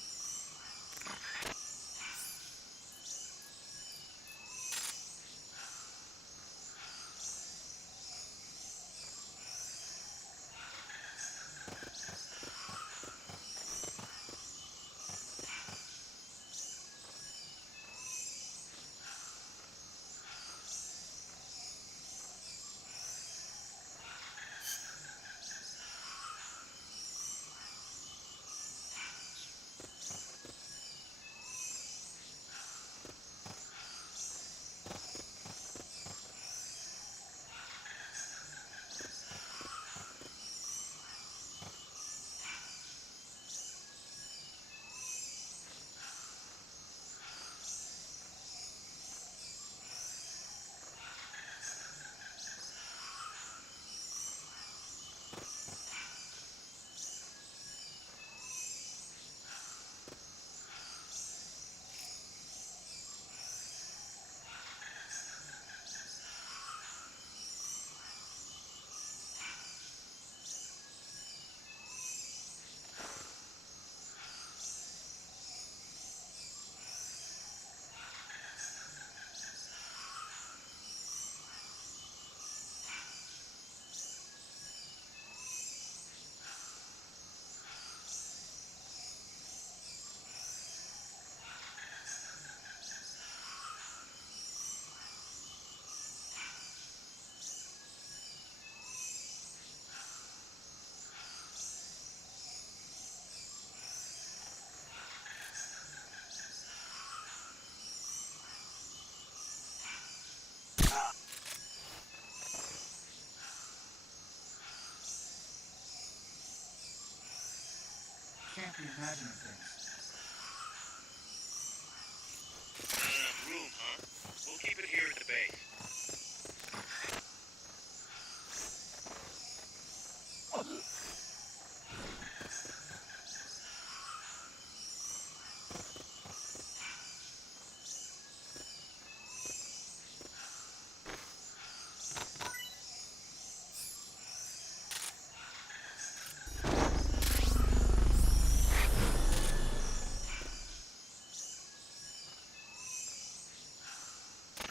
Can't be imagining things. Not enough room, huh? We'll keep it here at the base.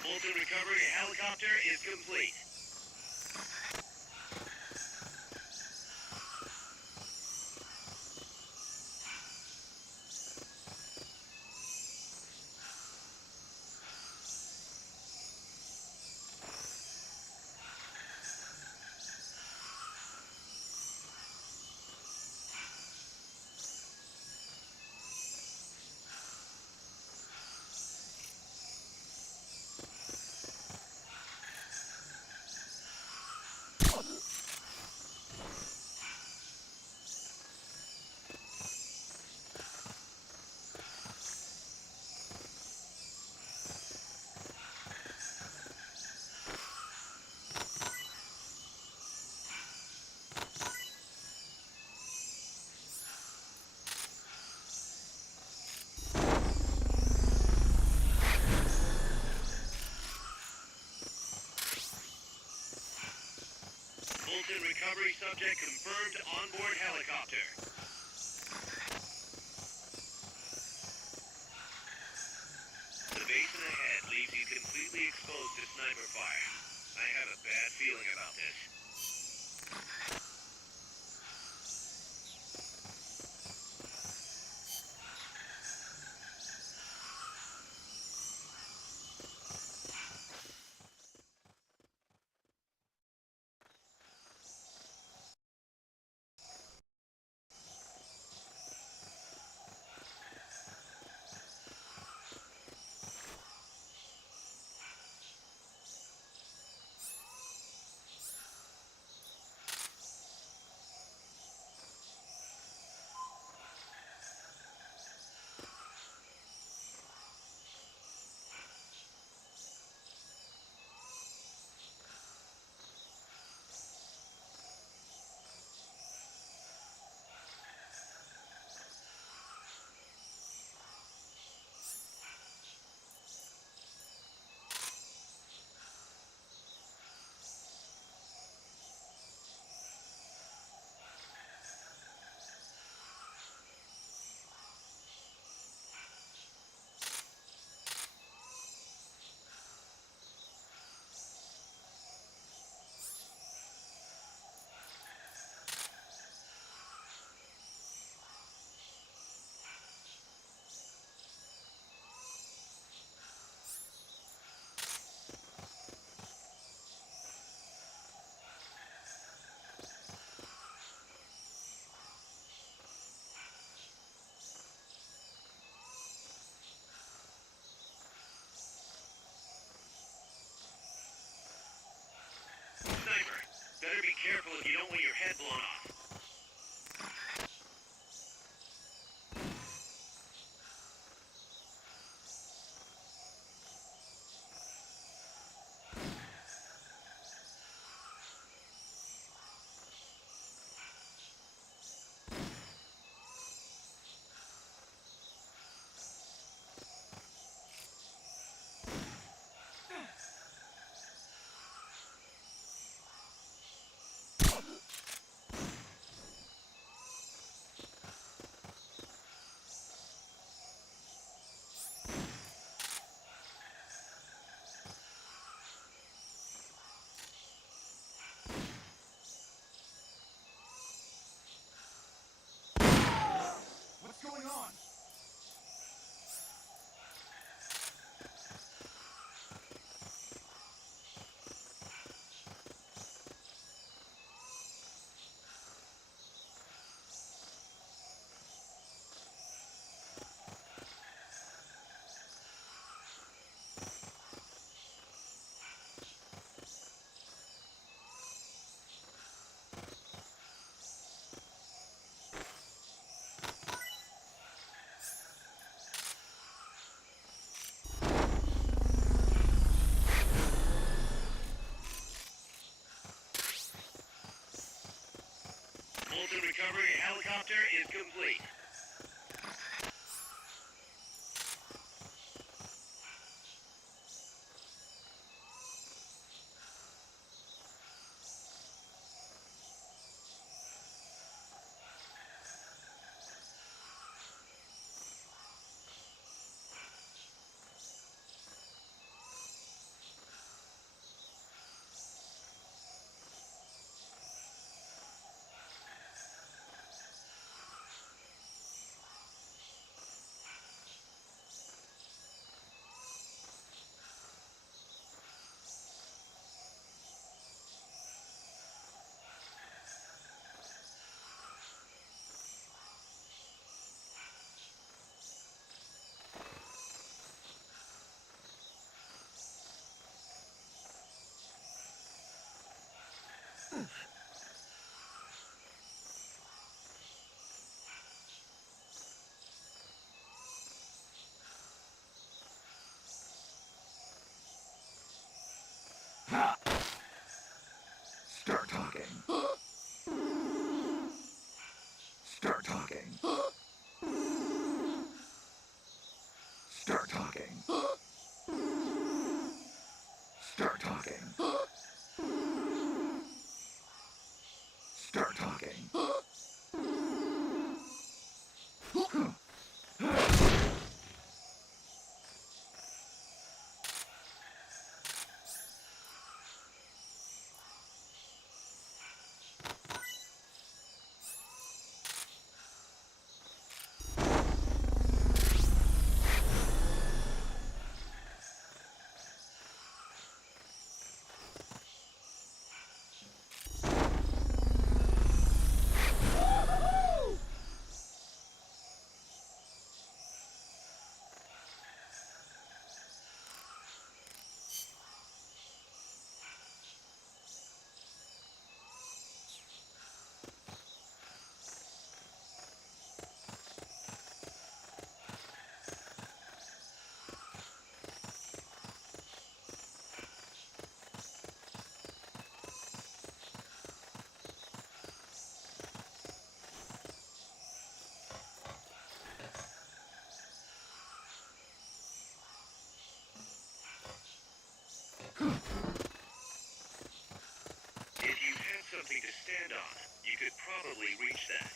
Molten recovery helicopter is complete. Molten recovery subject confirmed onboard helicopter. The basin ahead leaves you completely exposed to sniper fire. I have a bad feeling about this. blown off. What's going on? Molten recovery helicopter is complete. Start talking. Start talking. Start talking. Start talking. Start talking. If you had something to stand on, you could probably reach that.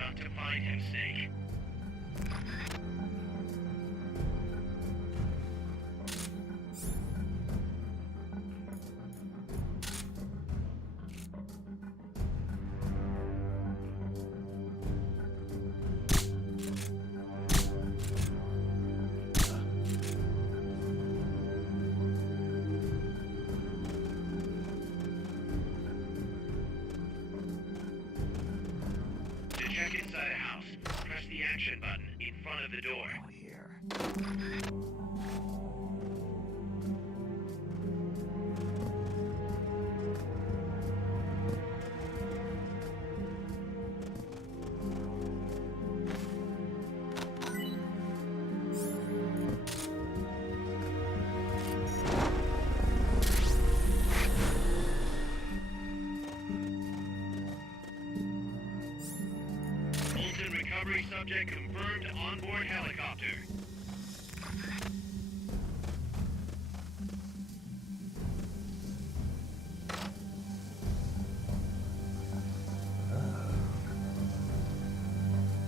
got to find him, Snake. To check inside a house, press the action button in front of the door. Out here. Fulton recovery subject confirmed onboard helicopter.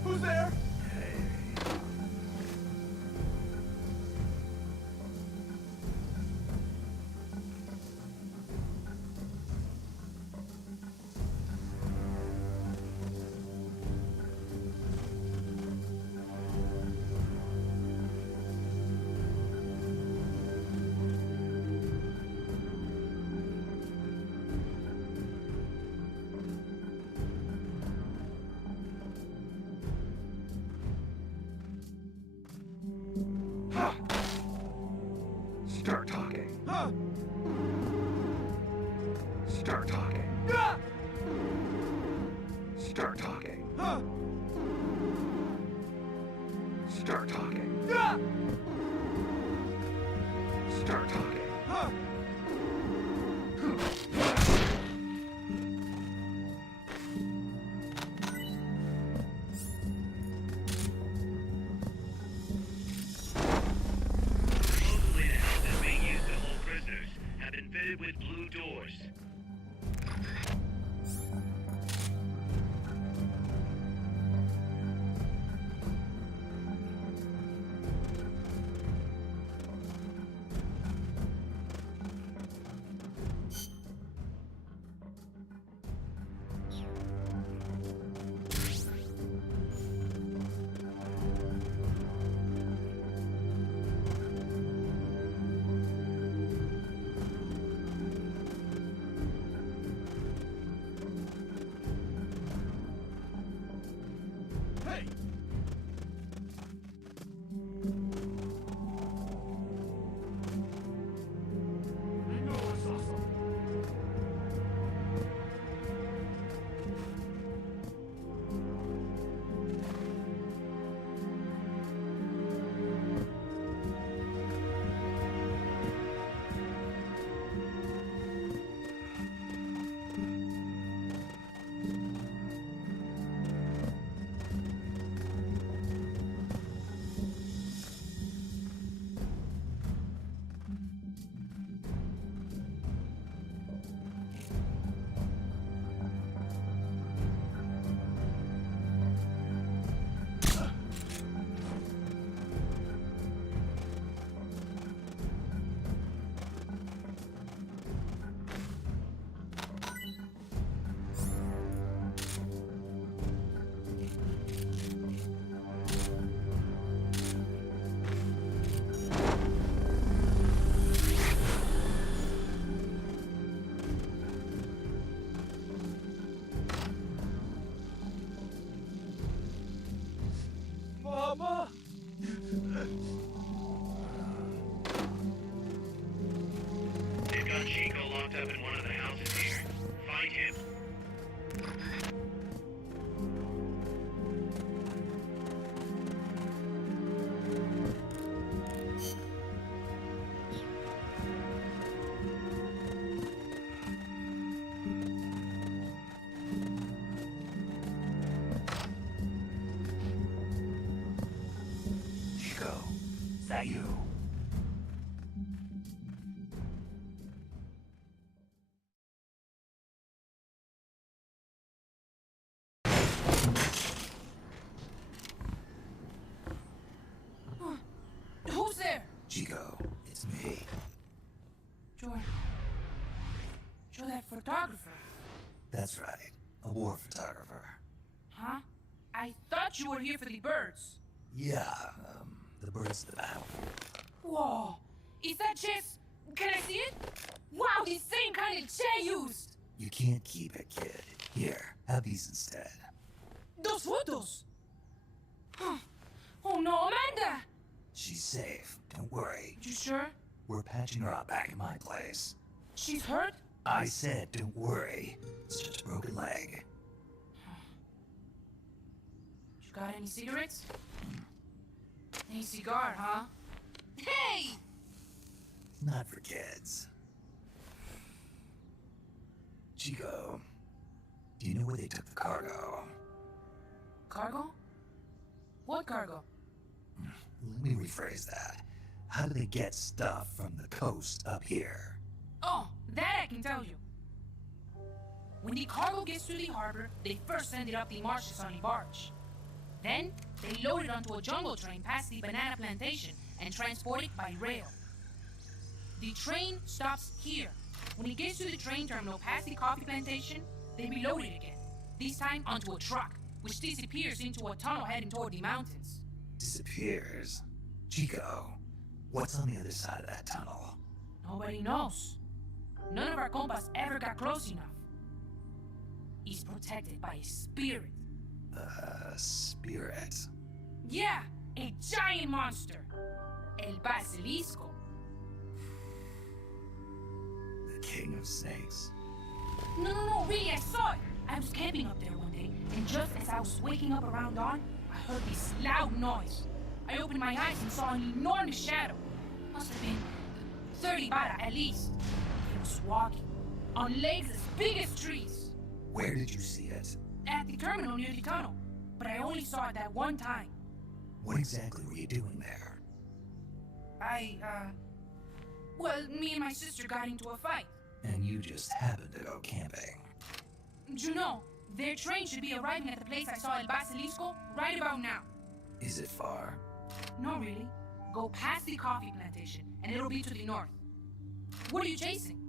Who's there? Huh. Start talking. Huh. Start talking. Ah! Start talking. Huh. Start talking. Ah! Start talking. Huh. Supposedly the houses being used to hold prisoners have been fitted with blue doors. that photographer. That's right. A war photographer. Huh? I thought you were here for the birds. Yeah, the birds of the battle. Whoa. Is that chess? Can I see it? Wow, the same kind of Che used. You can't keep it, kid. Here, have these instead. Those photos. Huh. Oh no, Amanda! She's safe. Don't worry. You sure? We're patching her up back in my place. She's hurt? I said, don't worry. It's just a broken leg. You got any cigarettes? Any cigar, huh? Hey! Not for kids. Chico, do you know where they took the cargo? Cargo? What cargo? Let me rephrase that. How do they get stuff from the coast up here? Oh, that I can tell you. When the cargo gets to the harbor, they first send it up the marshes on a barge. Then, they load it onto a jungle train past the banana plantation and transport it by rail. The train stops here. When it gets to the train terminal past the coffee plantation, they reload it again. This time onto a truck, which disappears into a tunnel heading toward the mountains. Disappears. Chico, what's on the other side of that tunnel? Nobody knows. None of our compas ever got close enough. He's protected by a spirit. Spirit. Yeah, a giant monster. El Basilisco. The king of snakes. No, really, I saw it. I was camping up there one day, and just as I was waking up around dawn, I heard this loud noise. I opened my eyes and saw an enormous shadow. Must have been 30 bara at least. It was walking on legs as big as trees. Where did you see it? At the terminal near the tunnel, but I only saw it that one time. What exactly were you doing there? Well, me and my sister got into a fight. And you just happened to go camping. You know, their train should be arriving at the place I saw El Basilisco right about now. Is it far? No, really. Go past the coffee plantation, and it'll be to the north. What are you chasing?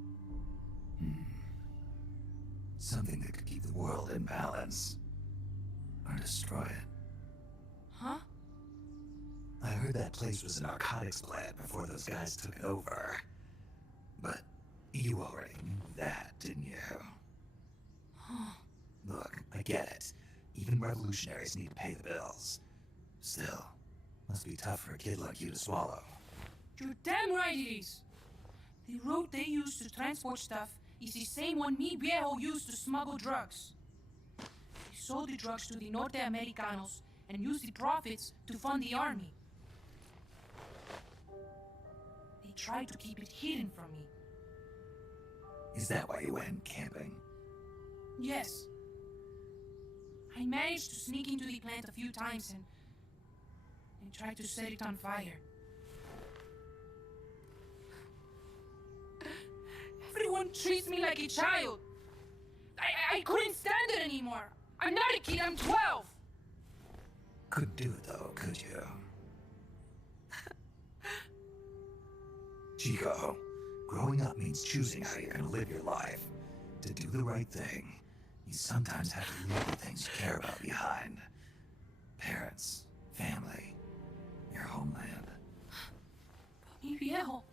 Something that could keep the world in balance. Or destroy it. Huh? I heard that place was a narcotics plant before those guys took it over. But you already knew that, didn't you? Look, I get it. Even revolutionaries need to pay the bills. Still, must be tough for a kid like you to swallow. You're damn right it is. The route they use to transport stuff is the same one mi viejo used to smuggle drugs. He sold the drugs to the Norte Americanos and used the profits to fund the army. They tried to keep it hidden from me. Is that why you went camping? Yes. I managed to sneak into the plant a few times and tried to set it on fire. Everyone treats me like a child. I couldn't stand it anymore. I'm not a kid, I'm 12. Couldn't do it though, could you? Chico, growing up means choosing how you're gonna live your life. To do the right thing, you sometimes have to leave the things you care about behind. Parents, family, your homeland. Mi viejo.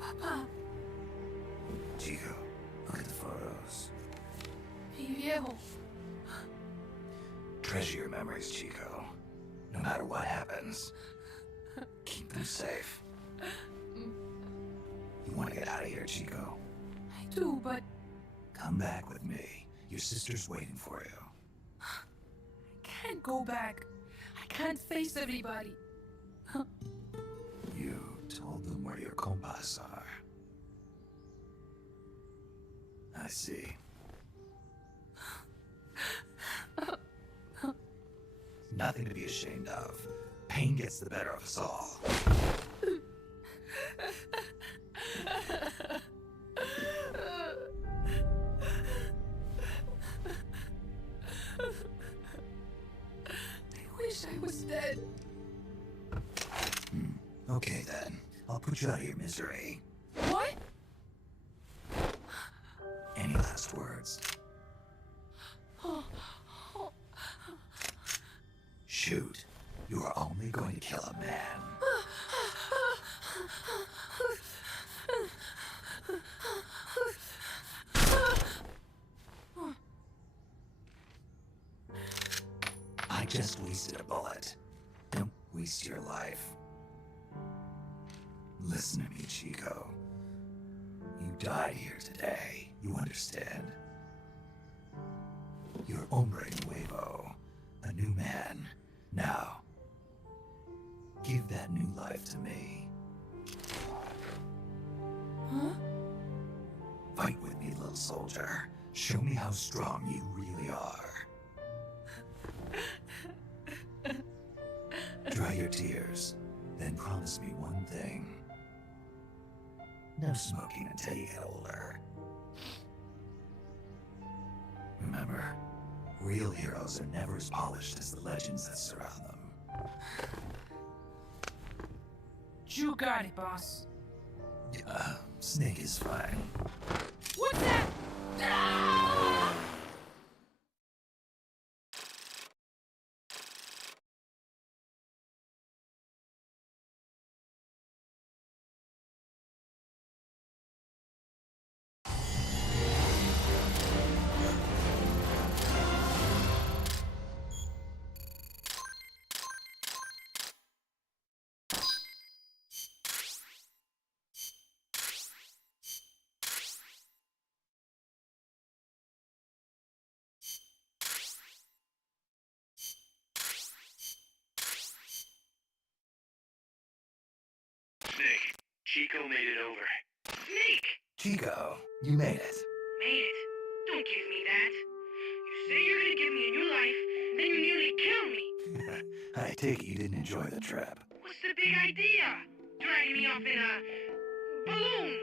Papa. Chico, look at the photos. Mi viejo. Treasure your memories, Chico. No matter what happens, keep them safe. You want to get out of here, Chico? I do, but Come back with me. Your sister's waiting for you. I can't go back. I can't face everybody. You told them where your compas are. I see. Nothing to be ashamed of. Pain gets the better of us all. I wish I was dead. Okay then. I'll put you out of your misery. What? Any last words? Shoot. You are only going to kill a man. I just wasted a bullet. Don't waste your life. Listen to me, Chico. You died here today. You understand? You're hombre nuevo. A new man. Now, give that new life to me. Huh? Fight with me, little soldier. Show me how strong you really are. Dry your tears, then promise me one thing. No smoking until you get older. Remember, real heroes are never as polished as the legends that surround them. You got it, boss. Snake is fine. What's that? Ah! Snake, Chico made it over. Snake! Chico, you made it. Made it. Don't give me that. You say you're gonna give me a new life, then you nearly kill me. I take it you didn't enjoy the trip. What's the big idea? Dragging me off in a balloon.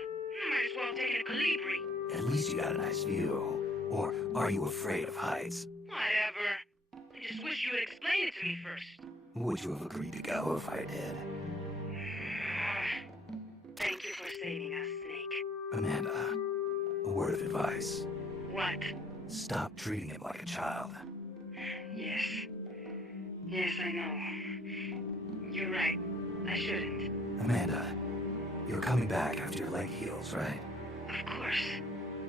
Might as well take it a Calibri. At least you got a nice view. Or are you afraid of heights? Whatever. I just wish you would explain it to me first. Would you have agreed to go if I did? Thank you for saving us, Snake. Amanda, a word of advice. What? Stop treating him like a child. Yes. Yes, I know. You're right. I shouldn't. Amanda, you're coming back after your leg heals, right? Of course.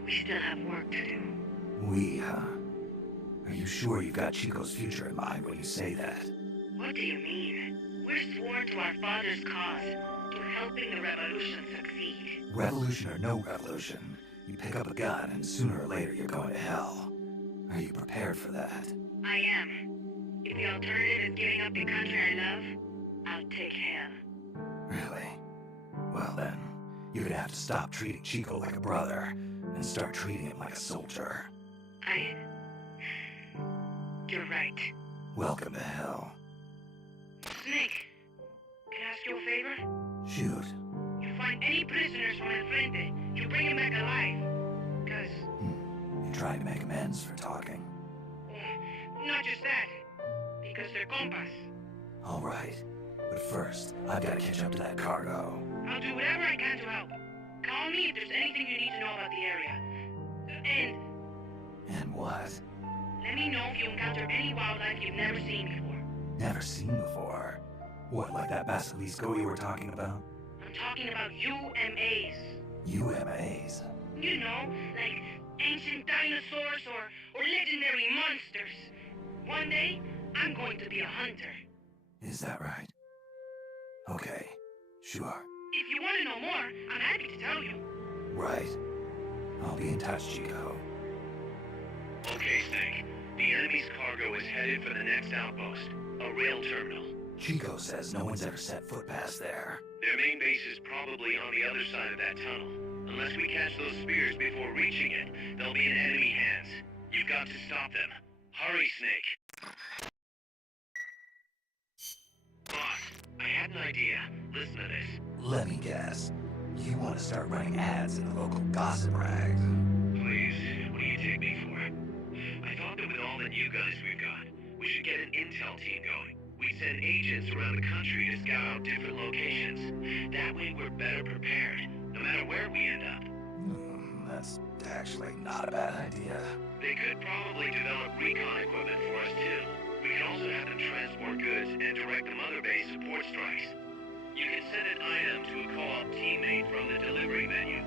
We still have work to do. We, huh? Are you sure you've got Chico's future in mind when you say that? What do you mean? We're sworn to our father's cause, to helping the revolution succeed. Revolution or no revolution, you pick up a gun and sooner or later you're going to hell. Are you prepared for that? I am. If the alternative is giving up the country I love, I'll take hell. Really? Well then, you're gonna have to stop treating Chico like a brother and start treating him like a soldier. You're right. Welcome to hell. Snake, can I ask you a favor? Shoot. You find any prisoners from El Frente, you bring them back alive. Because, You're trying to make amends for talking. not just that, because they're compas. All right. But first, I've got to catch up to that cargo. I'll do whatever I can to help. Call me if there's anything you need to know about the area. And And what? let me know if you encounter any wildlife you've never seen before. Never seen before. What, like that basilisco you were talking about? I'm talking about UMAs. UMAs. You know, like ancient dinosaurs or legendary monsters. One day, I'm going to be a hunter. Is that right? Okay, sure. If you want to know more, I'm happy to tell you. Right. I'll be in touch, Chico. Okay, Snake. The enemy's cargo is headed for the next outpost, a rail terminal. Chico says no one's ever set foot past there. Their main base is probably on the other side of that tunnel. Unless we catch those spears before reaching it, they'll be in enemy hands. You've got to stop them. Hurry, Snake. Boss, I had an idea. Listen to this. Let me guess. You want to start running ads in the local gossip rags? Please, what do you take me for? I thought that with all the new guys we've got, we should get an intel team going. We send agents around the country to scout out different locations. That way we're actually not a bad idea. They could probably develop recon equipment for us too. We could also have them transport goods and direct the Mother Base support strikes. You can send an item to a co-op teammate from the delivery menu.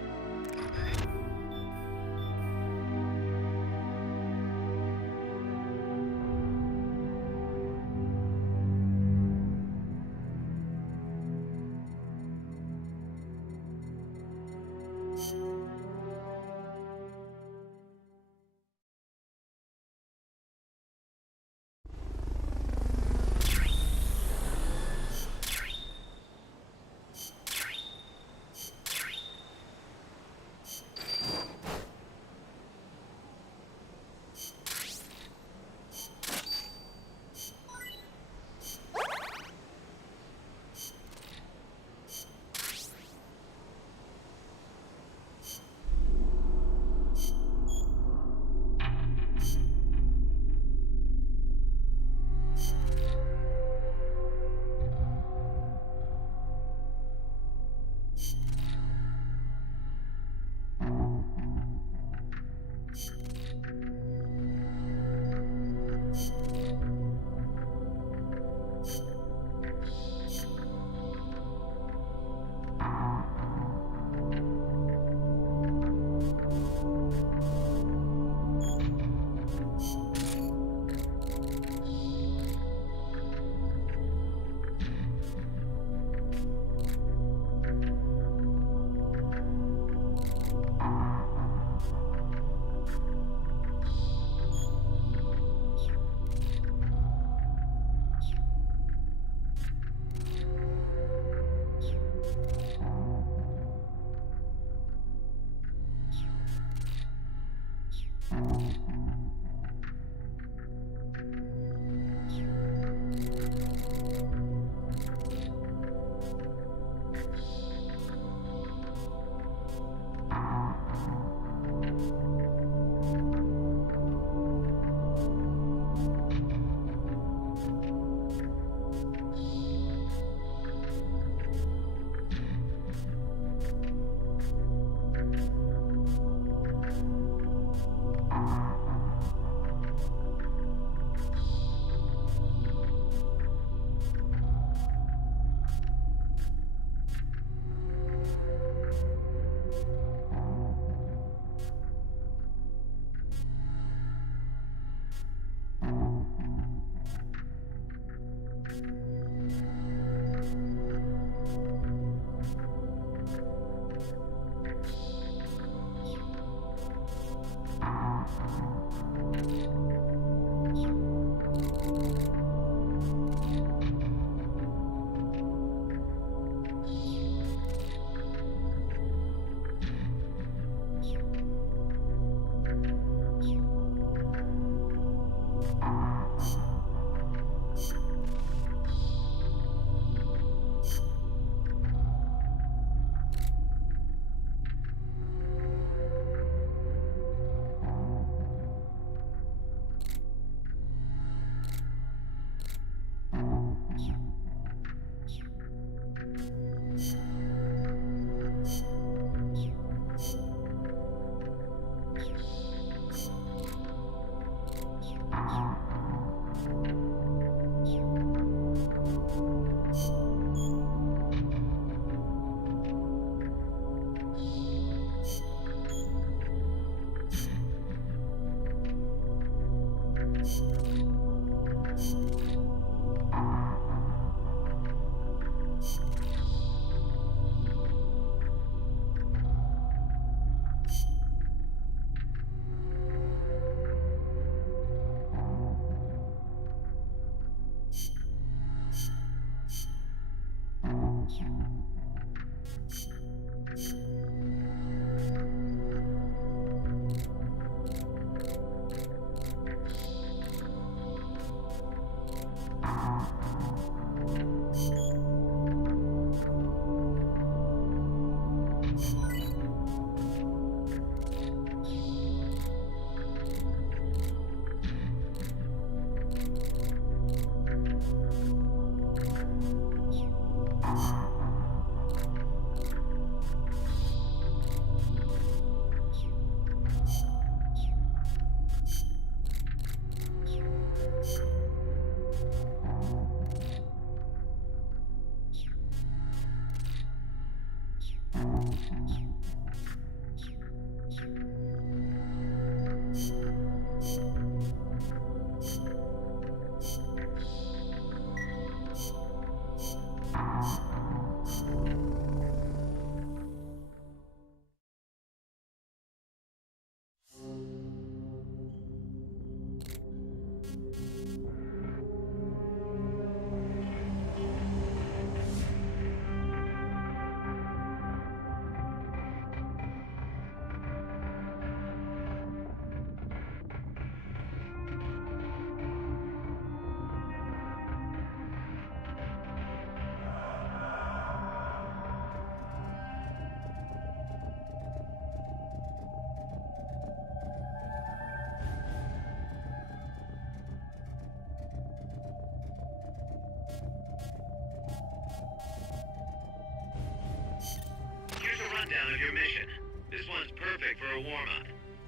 This one's perfect for a warm-up.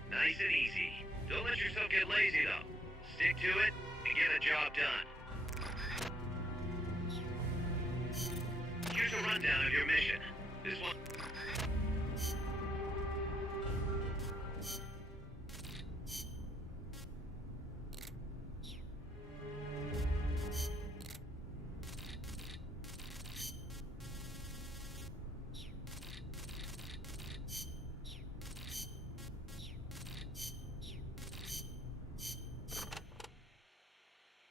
Nice and easy. Don't let yourself get lazy, though. Stick to it and get the job done. Here's a rundown of your mission. This one...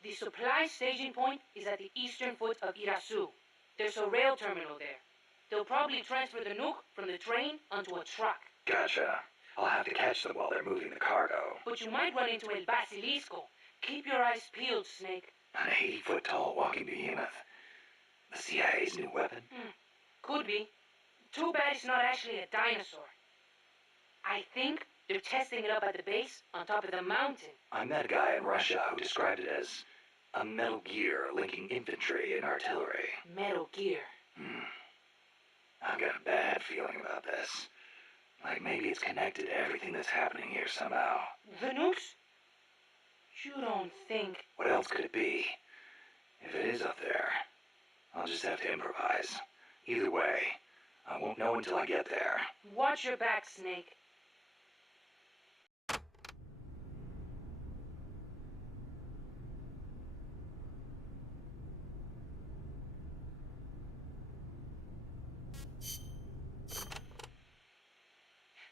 The supply staging point is at the eastern foot of Irasu. There's a rail terminal there. They'll probably transfer the nuke from the train onto a truck. Gotcha. I'll have to catch them while they're moving the cargo. But you might run into El Basilisco. Keep your eyes peeled, Snake. An 80-foot-tall walking behemoth. The CIA's new weapon? Could be. Too bad it's not actually a dinosaur. I think they're testing it up at the base on top of the mountain. I met a guy in Russia who described it as a metal gear linking infantry and artillery. Metal Gear. I've got a bad feeling about this. Like maybe it's connected to everything that's happening here somehow. The nukes? You don't think... What else could it be? If it is up there, I'll just have to improvise. Either way, I won't know until I get there. Watch your back, Snake.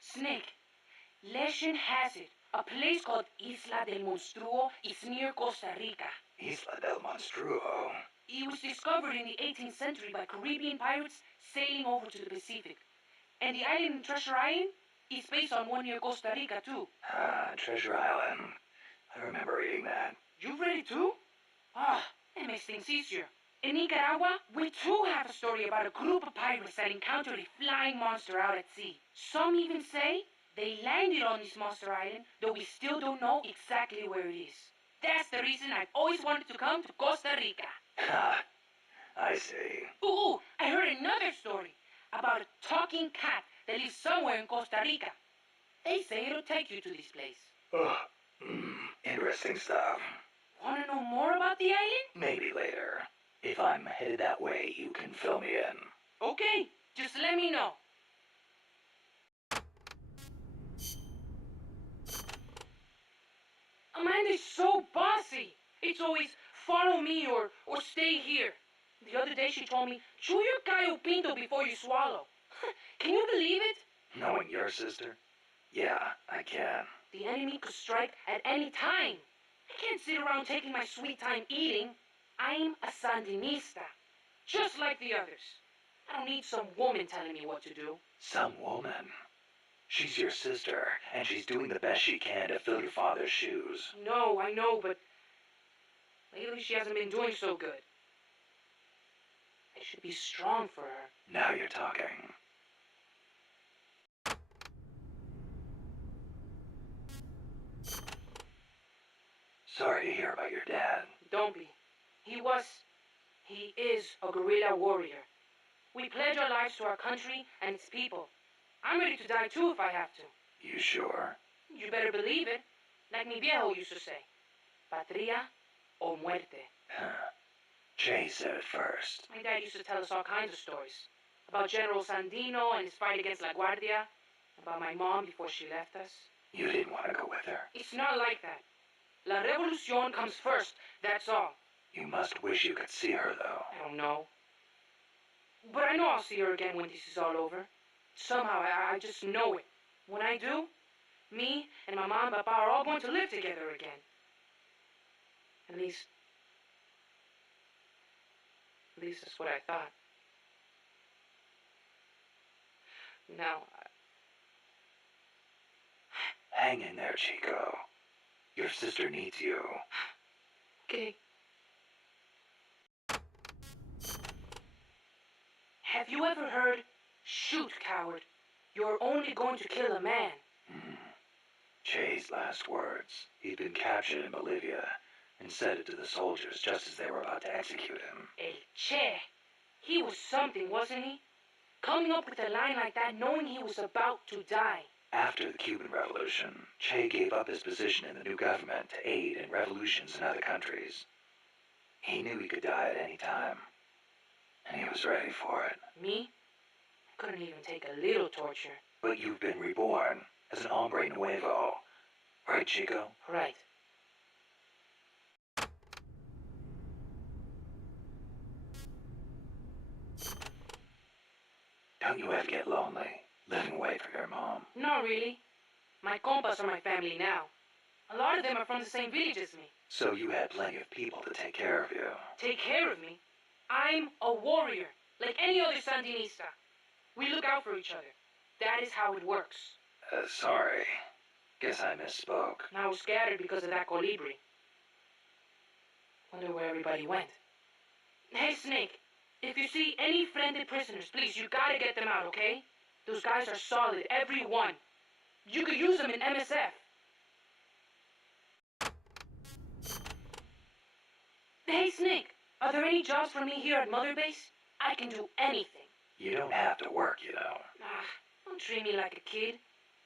Snake, legend has it, a place called Isla del Monstruo is near Costa Rica. Isla del Monstruo. It was discovered in the 18th century by Caribbean pirates sailing over to the Pacific. And the island in Treasure Island is based on one near Costa Rica, too. Treasure Island. I remember reading that. You've read it, too? That makes things easier. In Nicaragua, we too have a story about a group of pirates that encountered a flying monster out at sea. Some even say they landed on this monster island, though we still don't know exactly where it is. That's the reason I've always wanted to come to Costa Rica. I see. Ooh, I heard another story about a talking cat that lives somewhere in Costa Rica. They say it'll take you to this place. Interesting stuff. Want to know more about the island? Maybe later. If I'm headed that way, you can fill me in. Okay, just let me know. Amanda's so bossy. It's always follow me or stay here. The other day she told me, chew your gallo pinto before you swallow. Can you believe it? Knowing your sister? Yeah, I can. The enemy could strike at any time. I can't sit around taking my sweet time eating. I'm a Sandinista, just like the others. I don't need some woman telling me what to do. Some woman? She's your sister, and she's doing the best she can to fill your father's shoes. No, I know, but lately she hasn't been doing so good. I should be strong for her. Now you're talking. Sorry to hear about your dad. Don't be. He is a guerrilla warrior. We pledge our lives to our country and its people. I'm ready to die too if I have to. You sure? You better believe it. Like mi viejo used to say. Patria o muerte. Jay said it first. My dad used to tell us all kinds of stories. About General Sandino and his fight against La Guardia. About my mom before she left us. You didn't want to go with her. It's not like that. La Revolucion comes first, that's all. You must wish you could see her, though. I don't know. But I know I'll see her again when this is all over. Somehow, I just know it. When I do, me and my mom and papa are all going to live together again. At least that's what I thought. Now, Hang in there, Chico. Your sister needs you. okay. Have you ever heard, shoot, coward, you're only going to kill a man? Che's last words. He'd been captured in Bolivia and said it to the soldiers just as they were about to execute him. El Che. He was something, wasn't he? Coming up with a line like that knowing he was about to die. After the Cuban Revolution, Che gave up his position in the new government to aid in revolutions in other countries. He knew he could die at any time, and he was ready for it. Me? Couldn't even take a little torture. But you've been reborn as an hombre nuevo, right, Chico? Right. Don't you ever get lonely, living away from your mom? Not really. My compas are my family now. A lot of them are from the same village as me. So you had plenty of people to take care of you. Take care of me? I'm a warrior, like any other Sandinista. We look out for each other. That is how it works. Sorry. Guess I misspoke. I was scattered because of that colibri. Wonder where everybody went. Hey, Snake. If you see any friendly prisoners, please, you gotta get them out, okay? Those guys are solid, every one. You could use them in MSF. Hey, Snake. Are there any jobs for me here at Mother Base? I can do anything. You don't have to work, you know. Don't treat me like a kid.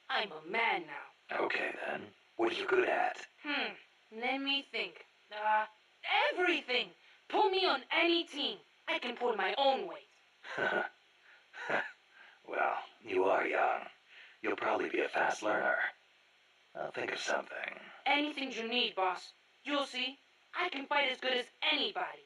I'm a man now. Okay, then. What are you good at? Let me think. Everything. Put me on any team. I can pull my own weight. Well, you are young. You'll probably be a fast learner. I'll think of something. Anything you need, boss. You'll see. I can fight as good as anybody.